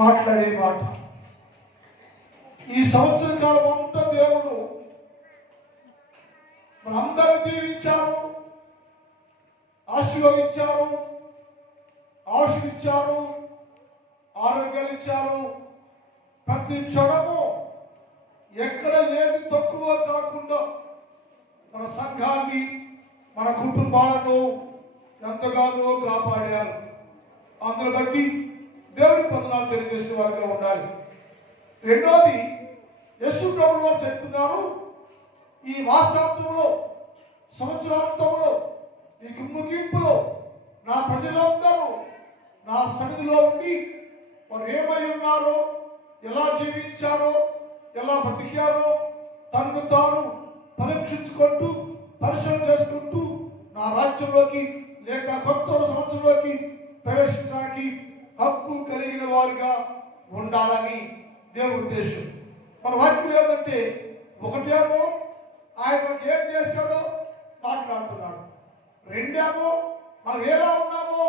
మాట్లాడే మాట. ఈ సంవత్సర కాలం అంతా దేవుడు మనందరినీ దీవించారు, ఆశీర్వదించారు, ఆశీర్వించారు, ఆరోగ్యాలు ఇచ్చారు. ప్రతి క్షణము ఎక్కడ ఏది తక్కువ కాకుండా మన సంఘాన్ని, మన కుటుంబాలను ఎంతగానో కాపాడారు. అందును బట్టి దేవుడి వందనాలు తెలియజేసే వారిగా ఉండాలి. రెండోది, యేసు ప్రభువు వారు చెప్తున్నారు, ఈ మాసాంతంలో, సంవత్సరాంతంలో, ఈ ముగింపులో నా ప్రజలందరూ నా సన్నిధిలో ఉండి వారు ఏమై ఉన్నారో, ఎలా జీవించారో, ఎలా బతికారో తనను తాను పరీక్షించుకుంటూ పరిశీలన చేసుకుంటూ నా రాజ్యంలోకి లేక కొత్త సంవత్సరంలోకి ప్రవేశించడానికి హక్కు కలిగిన వారుగా ఉండాలని దేవుడి ఉద్దేశం. మన వాక్యం ఏంటంటే, ఒకటేమో ఆయన మనకి ఏం చేశాడో మాట్లాడుతున్నాడు, రెండేమో మనం ఎలా ఉన్నామో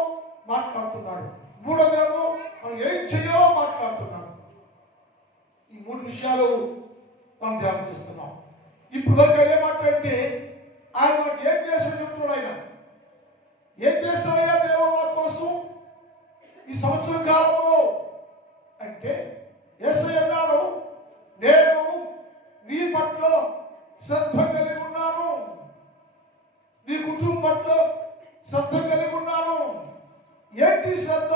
మాట్లాడుతున్నాడు, మూడోదేమో మనం ఏం చేయాలో మాట్లాడుతున్నాడు. ఈ మూడు విషయాలు మనం ధ్యానం చేస్తున్నాం. ఇప్పుడు వరకు ఏం మాట్లాడితే ఆయన మనకి ఏం చేశాడో చెప్తున్నాడు. ఆయన ఏం చేస్తాడయ్యా దేవ మా కోసం ఈ సంవత్సర కాలంలో అంటే, యేసయ్య అన్నాడు, నేను నీ పట్ల శ్రద్ధ కలిగి ఉన్నాను, నీ కుటుంబం పట్ల శ్రద్ధ కలిగి ఉన్నాను. ఏంటి శ్రద్ధ?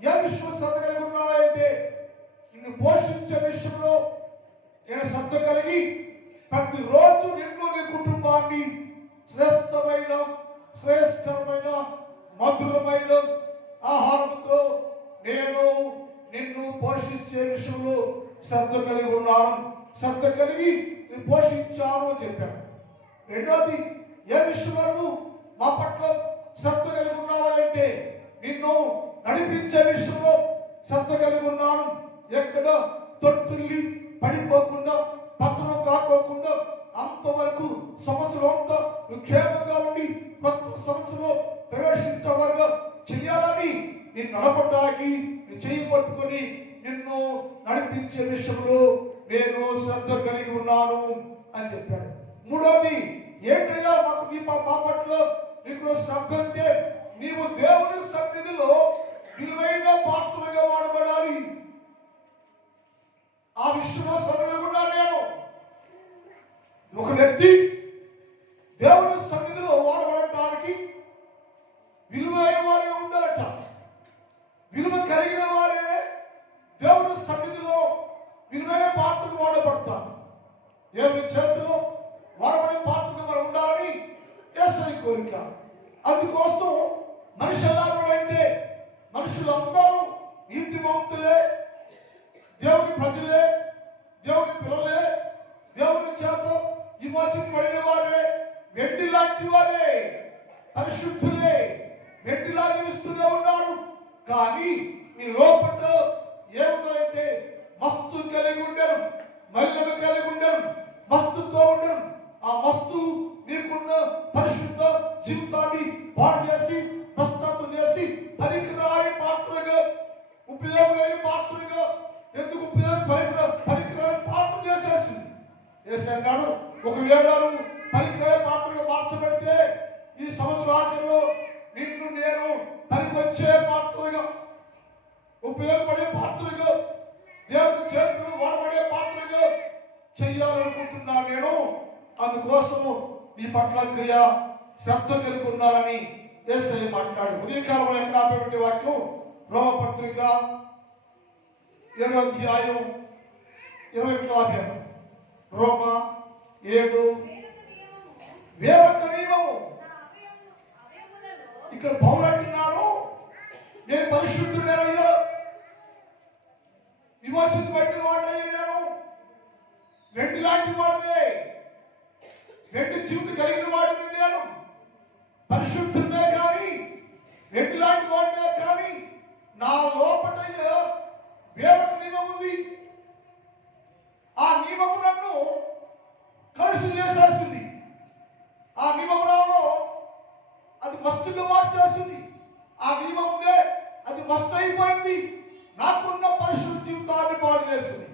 ఏ విషయంలో శ్రద్ధ కలిగి ఉన్నావంటే, నిన్ను పోషించే విషయంలో నేను శ్రద్ధ కలిగి ప్రతిరోజు నిన్ను, నీ కుటుంబాన్ని శ్రేష్టమైన మధురమైన ఆహారంతో నేను నిన్ను పోషించే విషయంలో శ్రద్ధ కలిగి ఉన్నాను, శ్రద్ధ కలిగి నేను పోషించాను అని చెప్పాను. రెండోది, ఏ విషయంలో మా పట్ల శ్రద్ధ కలిగి ఉన్నావా అంటే, నిన్ను నడిపించే విషయంలో శ్రద్ధ కలిగి ఉన్నాను. ఎక్కడ తొట్టుల్లి పడిపోకుండా, పతనం కాకోకుండా అంతవరకు సంవత్సరం అంతా క్షేమంగా ఉండి కొత్త సంవత్సరంలో ప్రవేశించే వారుగా చెయ్యాలని నిన్ను నడపడానికి చేయి పట్టుకొని నిన్ను నడిపించే విషయంలో నేను శ్రద్ధ కలిగి ఉన్నాను అని చెప్పాడు. మూడవది, ఏంటయ్యా మాకు నీ మా పట్ల నీకు శ్రద్ధ అంటే, నీవు దేవుని సన్నిధిలో విలువైన పాత్రగా వాడబడాలి. ఆ విషయంలో శ్రద్ధగా ఉన్నాను నేను. ఒక వ్యక్తి దేవుని సన్నిధిలో వాడబడటానికి విలువైన వారే ఉండాలట. విలువ కలిగిన వారే దేవుని సన్నిధిలో విలువైన పాత్రకు వాడబడతారు. దేవుని చేతిలో వాడబడే పాత్రగా మనం ఉండాలని యేసయ్య కోరిక. అందుకోసం మనిషి ఎలా అంటే, మనుషులందరూ నీతిమంతులే, దేవుని ప్రజలే, దేవుని పిల్లలే, దేవుని చేత విమోచింపబడిన వారే, వెండి లాంటి వారే, పరిశుద్ధులే, వెండిలా జీవిస్తూనే ఉన్నారు. కానీ ఈ లోపల ఏముందంటే, మస్తు కలిగి ఉండరు, మల్లెలు కలిగి ఉండరు, మస్తుతో ఉండరు. ఆ మస్తు నీకున్న పరిశుద్ధ జీవితాన్ని పాడు చేసి, ప్రస్తాపన చేసి, పనికిరాని పాత్రగా, ఉపయోగలేని పాత్రగా, ఎందుకు పనికిరాని పాత్ర చేసేసింది. చేసి అన్నాడు, ఒకవేళ పనికిరాని పాత్రగా మార్చబడితే ఈ సంవత్సర ఆఖరిలో నిన్ను నేను పనికొచ్చే పాత్రగా, ఉపయోగపడే పాత్రగా, దేవుని చేతులు వాడబడే పాత్రగా చెయ్యాలనుకుంటున్నాను నేను. అందుకోసము నీ పట్ల క్రియ శ్రద్ధ కలిగి ఉన్నారని యేసయ్య మాట్లాడు. ఉదయకాలంలో ఎక్కడ ఆపేటువంటి వాక్యం, రోమపత్రిక 7వ అధ్యాయం 21 ఆపాను. రోమ 7 వేరొక నియమము. ఇక్కడ పౌలు అంటున్నాడు, నేను పరిశుద్ధుడనయ్యా, విమోచించబడిన వాడయ్యాను, వెండి లాంటి వాడినే, వెండి జీవితం కలిగిన వాడిని నేను, పరిశుద్ధుడే కానీ వెండి లాంటి వాడినే కానీ నా లోపల వేరొక నియమం ఉంది. ఆ నియమము నన్ను కలుషితం చేసేస్తుంది. ఆ నియమములో అది మస్తుగా మార్చేస్తుంది. ఆ నియమమునే అది మస్తు అయిపోయింది. నాకున్న పరిశుద్ధ జీవితాన్ని పాడు చేసింది.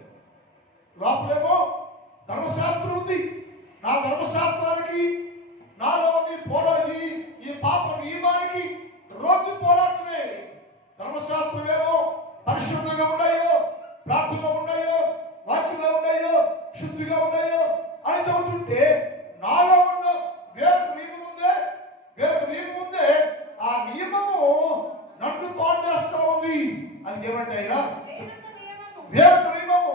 లోపలేమో ధర్మశాస్త్రం ఉంది. నా ధర్మశాస్త్రానికి నాలోని పోరాడి ఈ పాప నియమానికి రోజు పోరాటమే. ధర్మశాస్త్రం ఏమో పరిశుద్ధంగా ఉన్నాయో, ప్రార్థనలో ఉన్నాయో, వాక్యంలో ఉన్నాయో, శుద్ధిగా ఉన్నాయో అని చెబుతుంటే నాలో ఉన్న వేరొక నియమం ఉందే ఆ నియమము నన్ను పాడు చేస్తా ఉంది. అది ఏమంటే అయినా వేరొక నియమము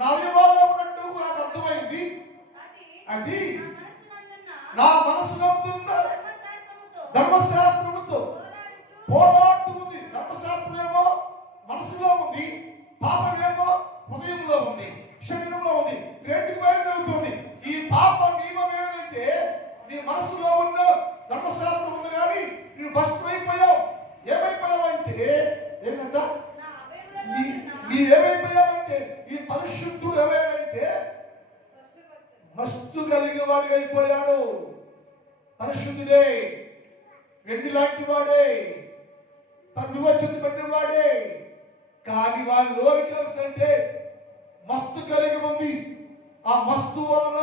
నా అవయవాల్లో ఉన్నట్టు నాకు అర్థమైంది. అది నా మనసులో ఉన్న ధర్మశాస్త్రముతో పోరాడుతుంది. ధర్మశాస్త్రం ఏమో మనసులో ఉంది, పాపమేమో హృదయంలో ఉంది, శరీరంలో ఉంది. రెండు బయలు జరుగుతుంది. ఈ పాప నియమం ఏమిటంటే నీ మనసులో ఉన్న ధర్మశాస్త్రం ఉంది కానీ నువ్వు భ్రష్టమైపోయావు. ఏమైపోయావంటే ఏంటంట నీవేమైపోయావంటే ఈ పరిశుద్ధుడు ఏమైందంటే భ్రష్టు కలిగిన వాడిగా అయిపోయాడు. పరిశుద్ధుడే, వెండి లాంటి వాడే, తన వివక్షత పెట్టిన వాడే. కానీ వారి లోకి అంటే మస్తు కలిగి ఉంది. ఆ మస్తు వలన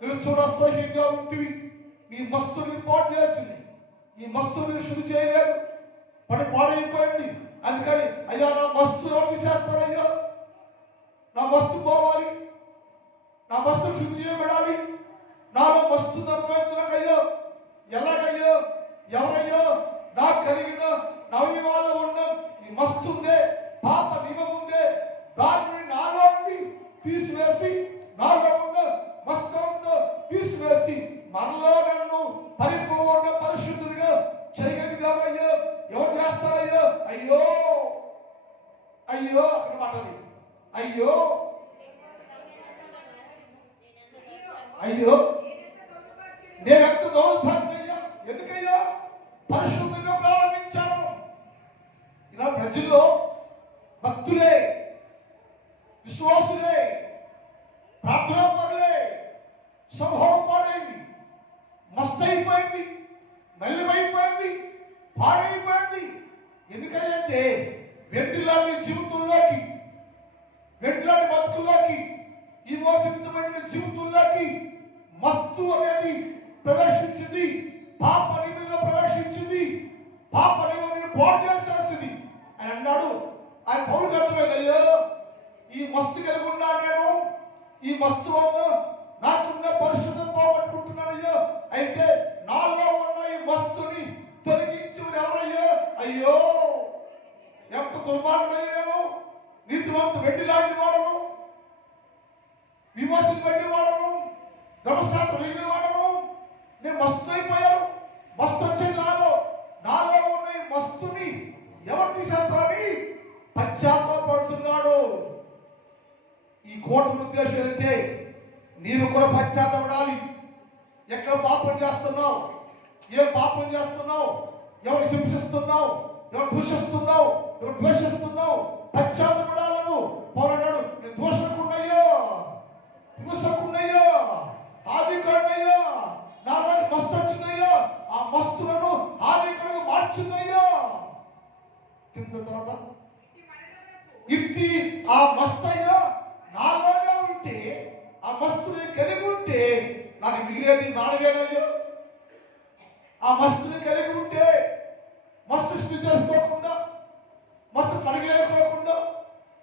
నువ్వు చూడసహ్యంగా ఉంటుంది. నీ మస్తుని పాడు చేసింది. ఈ మస్తుని శుద్ధి చేయలేదు, పాడైపోయింది. అందుకని అయ్యా నా మస్తు ఎవరు తీసేస్తారయ్యా, నా మస్తు పోవాలి, నా మస్తు శుద్ధి చేయబడాలి, నాలో మస్తు ధర్మవేత్తనకయ్యో ఎలాగయ్యో ఎవరయ్యో నాకు కలిగిన నవయవాలో ఉన్న ఈ మస్తు ఉందే, పాప నియమం ఉందే, దాన్ని నాలో తీసివేసి నాలో ఉన్న మస్తంతో తీసివేసి మనలో నన్ను పరిపూర్ణ పరిశుద్ధుడిగా చేయగలిగామయ్యో. ఎవరు చేస్తారయ్యో? అయ్యో అయ్యో అక్కడ మాటది అయ్యో అయ్యో నేనంత దౌర్భాగ్యయ్యా. ఎందుకయ్యా? పరిశుద్ధంగా ప్రారంభించాను. ఇలా ప్రజల్లో భక్తులే, విశ్వాసులే, ప్రార్థనాపరులే స్వభావం పాడైంది, మస్తైపోయింది, నలిమైపోయింది, పాడైపోయింది. ఎందుకంటే వెండిలాంటి జీవితంలోకి, వెండిలాంటి బతుకుల్లోకి, ఈ మోచించబడిన జీవితంలోకి మస్తు అనేది ప్రవేశించింది. పాప నిమిలో ప్రవేశించింది. పాప నిమిని పాడు చేసేసింది అని అన్నాడు. ఆయన పౌరులకు అర్థమైందయ్యో ఈ మస్తు కలిగి ఉన్నా నేను, ఈ మస్తు వల్ల నాకున్న పరిశుద్ధం పోగొట్టుకుంటున్నానయ్యో. అయితే నాలో ఉన్న ఈ మస్తుని తొలగించి ఎవరయ్యో? అయ్యో ఎంత దుర్మార్గుడయ్యాను. నీతివంతు వెండి లాంటి వాడను, విమోచన వెండి వాడను, ధర్మశాస్త్రం లేని వాడను. నేను మస్తు అయిపోయాను. మస్తు వచ్చేది నాలో ఉన్న ఈ మస్తుని ఎవరు తీసేస్తారని పశ్చాత్తాపడుతున్నాడు. ఈ కోర్టు ఉద్దేశం ఏంటంటే నీవు కూడా పశ్చాత్తపడాలి. ఎక్కడ పాపం చేస్తున్నావు, ఏ పాపం చేస్తున్నావు, ఎవరు హింసిస్తున్నావు, ఎవరు దూషిస్తున్నావు, ఎవరు ద్వేషిస్తున్నావు, పశ్చాత్తపడాలను పోరాడాడు. నేను దోషకున్నయ్యో, హింసకున్నయ్యో, ఆదికారుడయ్యో, నా రోజు మస్తు వచ్చిందయ్యో, ఆ మస్తులను ఆదికారుడు మార్చిందయ్యో. తర్వాత ఇంటి ఆ మస్తయ్యో నాలోనే ఉంటే, ఆ మస్తుని కలిగి ఉంటే నాకు మిగిలేది నాలుగేనయ్యో. ఆ మస్తుని కలిగి ఉంటే మస్తు శుద్ధి చేసుకోకుండా, మస్తు కడిగేసుకోకుండా,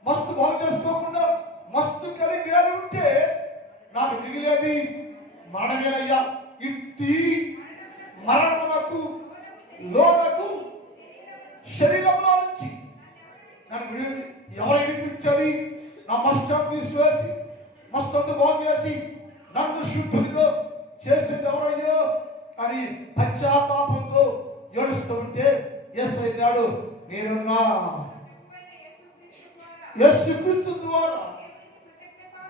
మస్తు బాగు చేసుకోకుండా, మస్తు కలిగి ఉంటే నాకు మిగిలేది మరణమేనయ్యా. ఇంటి మరణమునకు లోనకు శరీరంలో నుంచి నన్ను ఎవరు విడిపించాలి? నా మస్తం తీసివేసి, మస్తంతో బాగు చేసి నన్ను శుద్ధుడిగా చేసింది ఎవరయ్యో అని పశ్చాత్తాపంతో ఏడుస్తూ ఉంటే యేసు అన్నాడు, నేనున్నా. యేసుక్రీస్తు ద్వారా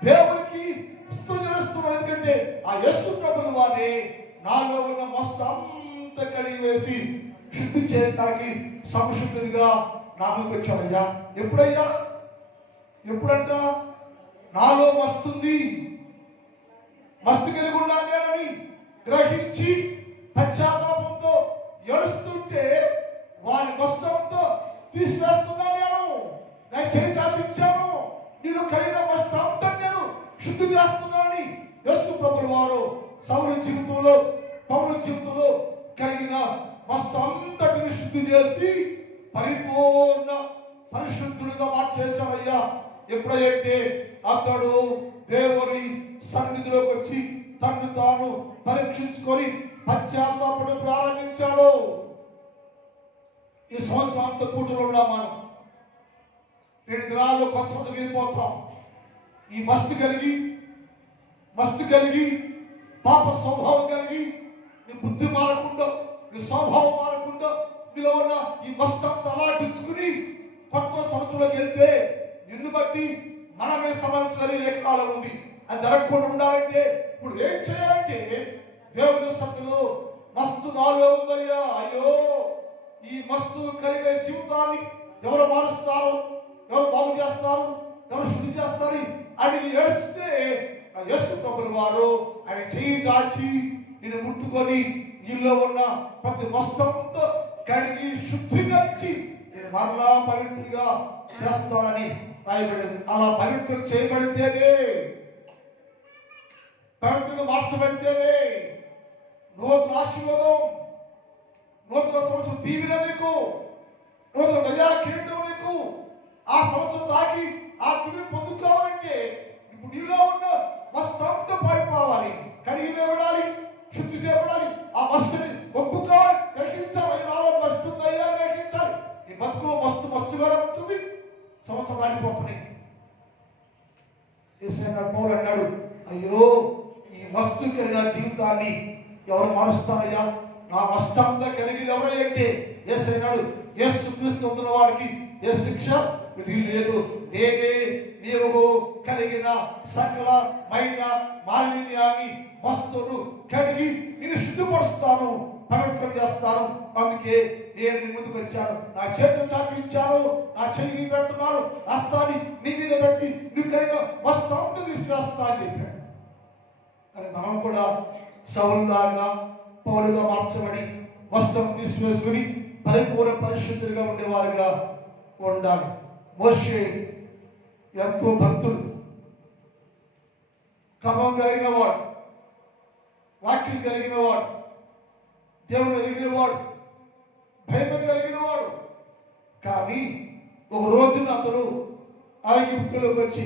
దేవునికి స్తుతి చేస్తున్నాను. ఎందుకంటే ఆ యేసు ప్రభువు వారే నాలో ఉన్న మస్తు అంతా కడిగి వేసి శుద్ధి చేయడానికి సంశుద్ధుడిగా నామకు వచ్చాడయ్యా. ఎప్పుడయ్యా? ఎప్పుడంట? నాలో మస్తుంది, మస్తు కలిగి ఉన్నానని గ్రహించి పశ్చాత్తాపంతో ఏడుస్తుంటే వారి వస్త్రంతో తీసివేస్తున్నాను. నేను చేయి చాపించాను, నేను కలిగిన వస్త్రంతో నేను శుద్ధి చేస్తున్నానని యేసు ప్రభుల వారు సౌలు జీవితంలో, పౌలు జీవితంలో కలిగిన వస్త్రంతటిని శుద్ధి చేసి పరిపూర్ణ పరిశుద్ధుడిగా మార్చేశాడయ్యా. ఎప్పుడైతే అతడు దేవుని సన్నిధిలోకి వచ్చి తను తాను పరీక్షించుకొని పశ్చాత్తాపడం ప్రారంభించాడు. ఈ సంవత్సరం అంత కూటలో ఉన్నాం మనం. 2 దినాల్లో కొత్త సంవత్సరం వెళ్ళిపోతాం. ఈ మస్తు కలిగి పాప స్వభావం కలిగి నీ బుద్ధి మారకుండా, నీ స్వభావం మారకుండా నీలో ఉన్న ఈ మస్తు అంతా అలాంటించుకుని కొత్త సంవత్సరంలోకి వెళ్తే నిన్ను బట్టి మనమే సంవత్సరం కాలం ఉంది. అది జరగకుండా ఉండాలంటే ఇప్పుడు ఏం చేయాలంటే దేవుని సత్తులు మస్తు నాలో ఉందయ్యా. అయ్యో, ఈ మస్తు కలిగే జీవితాన్ని ఎవరు మారుస్తారు, ఎవరు బాగు చేస్తారు, ఎవరు శుద్ధి చేస్తారు అని ఏడిస్తే యేసు ప్రభుల వారు ఆయన చేయి చాచి నేను ముట్టుకొని నీలో ఉన్న ప్రతి వస్త్రంతో కడిగి శుద్ధిగరిచి నేను మరలా పవిత్రుడిగా చేస్తానని రాయబడింది. అలా పవిత్రం చేయబడితేనే, పవిత్రంగా మార్చబడితేనే నూతన ఆశీర్వాదం, నూతన సంవత్సరం దీవెన నీకు, నూతన దయా కిరీటం నీకు ఆ సంవత్సరం తాకి ఆ దిగులు పొందుకోవాలంటే ఇప్పుడు నీలో ఉన్న వస్త్రంతో పడిపోవాలి, కడిగి వేయబడాలి, శుద్ధి చేయబడాలి. ఆ మస్తుని ఒప్పుకోవాలి, గ్రహించాలి. నాలో మస్తుందయ్యా గ్రహించాలి. నీ బతుకులో మస్తుగా ఉంటుంది. సంవత్సరం దాటిపోతుంది. యేసయ్య పౌలు అన్నాడు, అయ్యో ఈ మస్తు కలిగిన జీవితాన్ని ఎవరు మారుస్తారయ్యా? నా మస్తంతా కలిగింది ఎవరంటే యేసయ్య అన్నాడు, యేసు క్రీస్తు ఉన్న వాడికి ఏ శిక్ష విధి లేదు. నేనే నీవు కలిగిన సకలమైన మాలిన్యాన్ని వస్తువును కడిగి నేను శుద్ధిపరుస్తాను, పవిత్రం చేస్తాను. అందుకే నేను నీ ముందుకు వచ్చాను, నా చేతులు చాపించాను, నా చెయ్యి పెడుతున్నాను, హస్తాన్ని నీ మీద పెట్టి నువ్వు కలిగిన వస్త్రంతో తీసుకువేస్తా అని చెప్పాడు. కానీ మనం కూడా సౌలులాగా పౌలుగా మార్చబడి వస్త్రం తీసివేసుకుని పరిపూర్ణ పరిశుద్ధులుగా ఉండేవారుగా ఉండాలి. మోషే ఎంతో భక్తుడు, క్రమం కలిగిన వాడు, వాక్యం కలిగిన వాడు, దేవుడు ఎదిగిన వాడు, భయం కలిగిన వాడు. కానీ ఒక రోజున అతను ఐగుప్తులోకి వచ్చి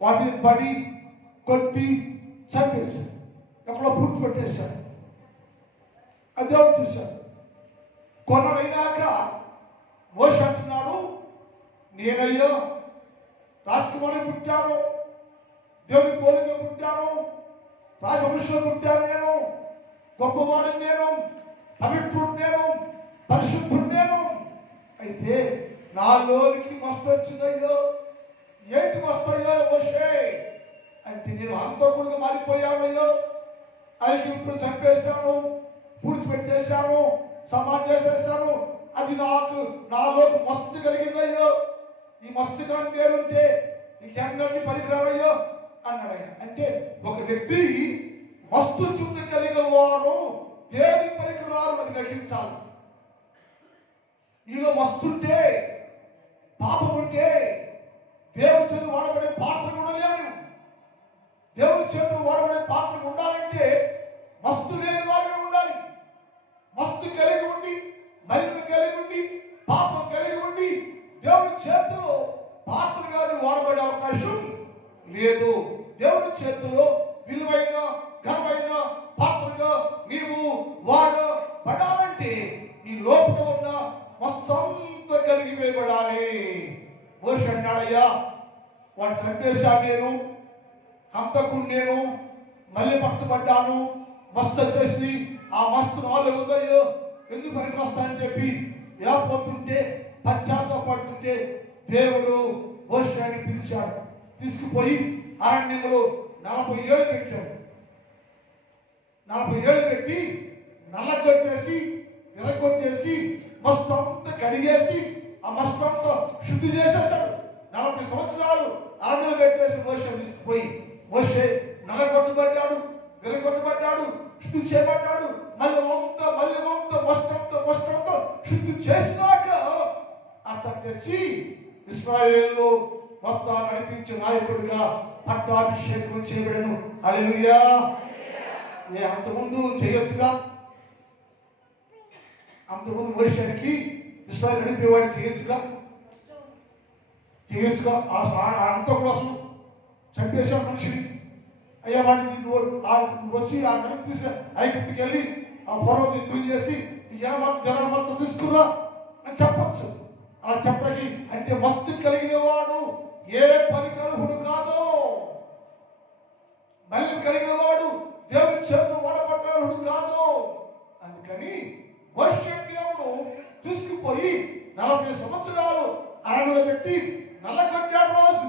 వాటిని పడి కొట్టి చంపేశాడు, ఎక్కడో పుట్టి పెట్టేశాడు. అది దేవుడు చూశాడు. కొన్నడైనాక మోషే అంటున్నాడు, నేనయ్యో రాజకుమారుడు పుట్టాను, దేవుని పోలిగా పుట్టాను, రాజవంశంలో పుట్టాను, నేను గొప్పవాడిని, నేను పవిత్రుడు, నేను పరిశుద్ధుడు, నేను. అయితే నాలోనికి మస్తు వచ్చిందయ్యో. ఏంటి వస్తాయో మోషే అంటే, నేను హంతకుడిగా మారిపోయానయ్యో, ఐగుప్తును చంపేశాను, పూడ్చిపెట్టేశాను, సమాధి చేసేశాను. అది నాలోకి మస్తు కలిగిందయ్యో. ఈ మస్తు కానీ నేరుంటే నీకెన్నటి పనికిరావయ్యో అన్నాడు ఆయన. అంటే ఒక వ్యక్తి మస్తు చుట్టూ కలిగిన వారు దేని పనికిరారు అది గ్రహించాలి. నీలో మస్తుంటే, పాపం ఉంటే దేవుని చేత వాడబడే పాత్ర కూడా లేదు. దేవుని చేత వాడబడే పాత్ర ఉండాలంటే మస్తు లేని వారిగా ఉండాలి. మస్తు కలిగి ఉండి, మలినం కలిగి ఉండి, పాపం కలిగి ఉండి దేవుని చేతిలో పాత్రగా వాడబడే అవకాశం లేదు. దేవుని చేతిలో విలువైన ఘనమైన పాత్రగా నీవు వాడబడాలంటే నీ లోపల ఉన్న మస్తంతా కలిగి వేయబడాలి. మోషే అన్నాడయ్యా, వాడు చంపేశాను, నేను హంతకుడు, నేను మళ్ళీ పరచబడ్డాను, మస్తు వచ్చేసి ఆ మస్తు నాలో ఉందయ్యో, ఎందుకు పనికి వస్తానని చెప్పి ఏపోతుంటే పశ్చాత్తాపడుతుంటే దేవుడు మోషేని పిలిచాడు. తీసుకుపోయి అరణ్యంలో 40 ఏళ్ళు పెట్టాడు. 40 ఏళ్ళు పెట్టి నల్లగొట్టేసి ఎలగొట్టేసి మస్తు అంతా కడిగేసి ఆ మస్తు అంతా శుద్ధి చేసేసాడు. 40 సంవత్సరాలు అరణ్యం పెట్టేసి మోషే తీసుకుపోయి, మోషే నల్లగొట్టబడ్డాడు, వెలగొట్టబడ్డాడు, శుద్ధి చేయబడ్డాడు. మళ్ళీ మస్తంతో శుద్ధి చేసినాక అతను తెచ్చి ఇశ్రాయేలు మొత్తం నడిపించే నాయకుడిగా పట్టాభిషేకం చేయబడను. హల్లెలూయా. అంతకుముందు చేయొచ్చుగా, అంతకుముందు మనుషునికి ఇశ్రాయేలు నడిపేవాడు చేయొచ్చుగా. అంత కోసం చంపేశాం మనిషిని. అయ్యా వాడిని వచ్చి ఆ నడిపి తీసి ఐగుప్తుకి వెళ్ళి ఆ పర్వతం యుద్ధం చేసి ఈ జనాలు మొత్తం తీసుకురా అని చెప్పచ్చు. అలా చెప్పకి అంటే మస్తు కలిగిన వాడు ఏ పని కలుగుడు కాదు. మళ్ళీ కలిగిన వాడు దేవుని చేతులు వాడబడ్డాడు కాదు. అందుకని దేవుడు తీసుకుపోయి 40 సంవత్సరాలు అరణ్యంలో పెట్టి నల్లగొట్టాడు రోజు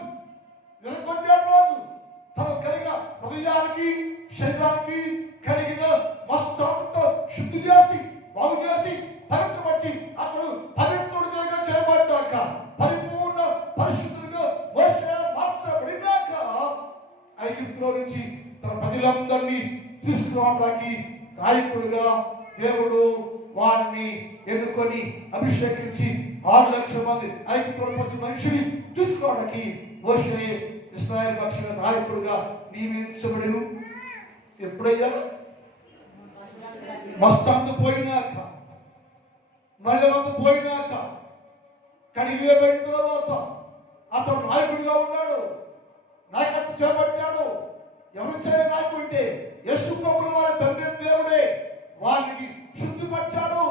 తను కలిగిన హృదయానికి శరీరానికి కలిగిన మస్తు అంతా శుద్ధి చేసి బాగు చేసి పవిత్రపరిచి అతడు పవిత్రుడిగా చేయబడ్డాక పరిపూర్ణ పరిశుద్ధులుగా మార్చబడినాక ఐగుప్తులో నుంచి తన ప్రజలందరినీ తీసుకురావడానికి నాయకుడుగా దేవుడు వారిని ఎన్నుకొని అభిషేకించి 6 లక్షల మంది ఐగుప్తుల ప్రతి మనిషిని తీసుకోవడానికి మోషే ఇశ్రాయేలు పక్షుల నాయకుడుగా నియమించబడెను. ఎప్పుడయ్యా? మస్తంత పోయినాక, మళ్ళీ పోయినాక, కడిగివేయబడిన తర్వాత అతను నాయకుడిగా ఉన్నాడు. నాయకత్వం చేపట్టాడు. ఎవరు చేయ నాయకుడు అంటే యేసు ప్రభువు వారి తండ్రి దేవుడే వారికి శుద్ధిపరిచాడు.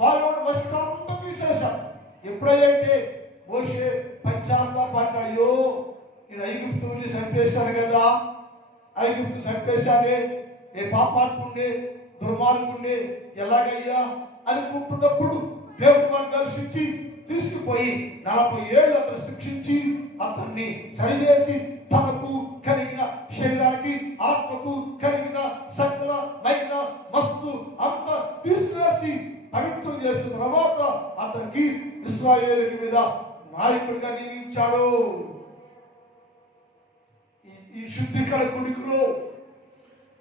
వాళ్ళు మస్తంతా తీసేశాడు. ఎప్పుడైతే మోషే పశ్చాత్తాపడ్డాయో, నేను ఐగుప్తు వెళ్ళి చంపేశాను కదా, ఐగుప్తు చంపేశానే, నేను పాపాత్ముండే దుర్మార్గుండే ఎలాగయ్యా అనుకుంటున్నప్పుడు దేవుడు వారిని దర్శించి తీసుకుపోయి 40 ఏళ్ళు అతను శిక్షించి అతన్ని సరిచేసి తనకు కలిగిన శరీరానికి ఆత్మకు కలిగిన సకలమైన మస్తు అంత తీసివేసి పవిత్రం చేసిన తర్వాత అతనికి ఇశ్రాయేలు మీద నాయకుడిగా నియమించాడు. ఈ శుద్ధీకరణ కుడికులో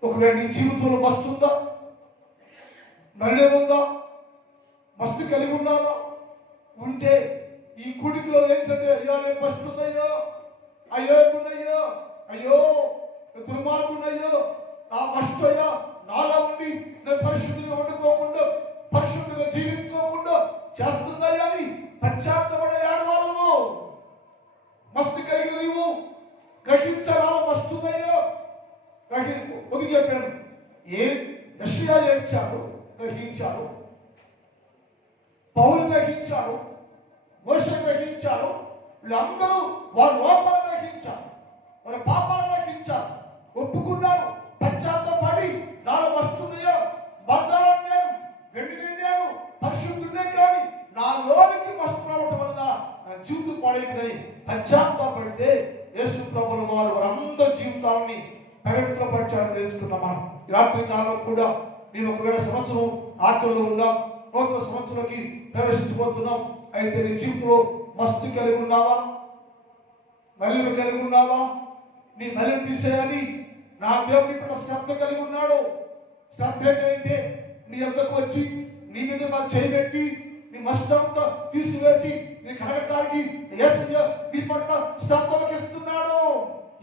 ఒకవేళ నీ జీవితంలో మస్తు ఉందా? మళ్ళీ ఉందా? మస్తు కలిగి ఉన్నావా? ఉంటే ఈ కుడికిలో ఏంటంటే అయ్యో నేను మస్తు ఉన్నాయో, అయ్యో దుర్మార్గున్నాయో, నా మస్తు అయ్యా నాలో ఉండి నేను పరిశుద్ధిగా వండుకోకుండా పరిశుద్ధిగా జీవించుకోకుండా చేస్తుందయ్యా అని పశ్చాత్తపడే ఆడవాళ్ళము. మస్తు కలిగి నీవు గ్రహించాలా? మస్తున్నాయో ఒదిగి చెప్పాను. యెషయా ఏడ్చాడు, గ్రహించాడు. పౌలు గ్రహించాడు, మోషే గ్రహించాడు. వీళ్ళందరూ వారి లోపాలు గ్రహించారు, వారి పాపాలు గ్రహించారు, ఒప్పుకున్నారు. పశ్చాత్తపడి నాలో వస్తున్నాయో, బంగారం నేను వెండిని నేను పరిశుద్ధుడే కానీ నా లోనికి వస్తు రావటం వల్ల నా జీవితం పాడైందని పశ్చాత్తపడితే యేసు ప్రభువుల వారు వారందరి జీవితాలని పవిత్రపరచాలని తెలుసుకున్నామా? ఈ రాత్రి కాలంలో కూడా నేను ఒకవేళ సంవత్సరం ఆకలిలో ఉన్నాం, నూతన సంవత్సరంలోకి ప్రవేశించబోతున్నాం. అయితే నీ జీవితంలో మస్తు కలిగి ఉన్నావా? మలిని కలిగి ఉన్నావా? నీ మలిని తీసేయాలి. నా దేవుని పట్ల శ్రద్ధ కలిగి ఉన్నాడు. శ్రద్ధ ఏంటంటే నీ యొక్కకు వచ్చి నీ మీద నా చేయబెట్టి నీ మస్తంతా తీసివేసి నీ కడగటానికి యేసయ్య నీ పట్ల శ్రద్ధ వహిస్తున్నాడు.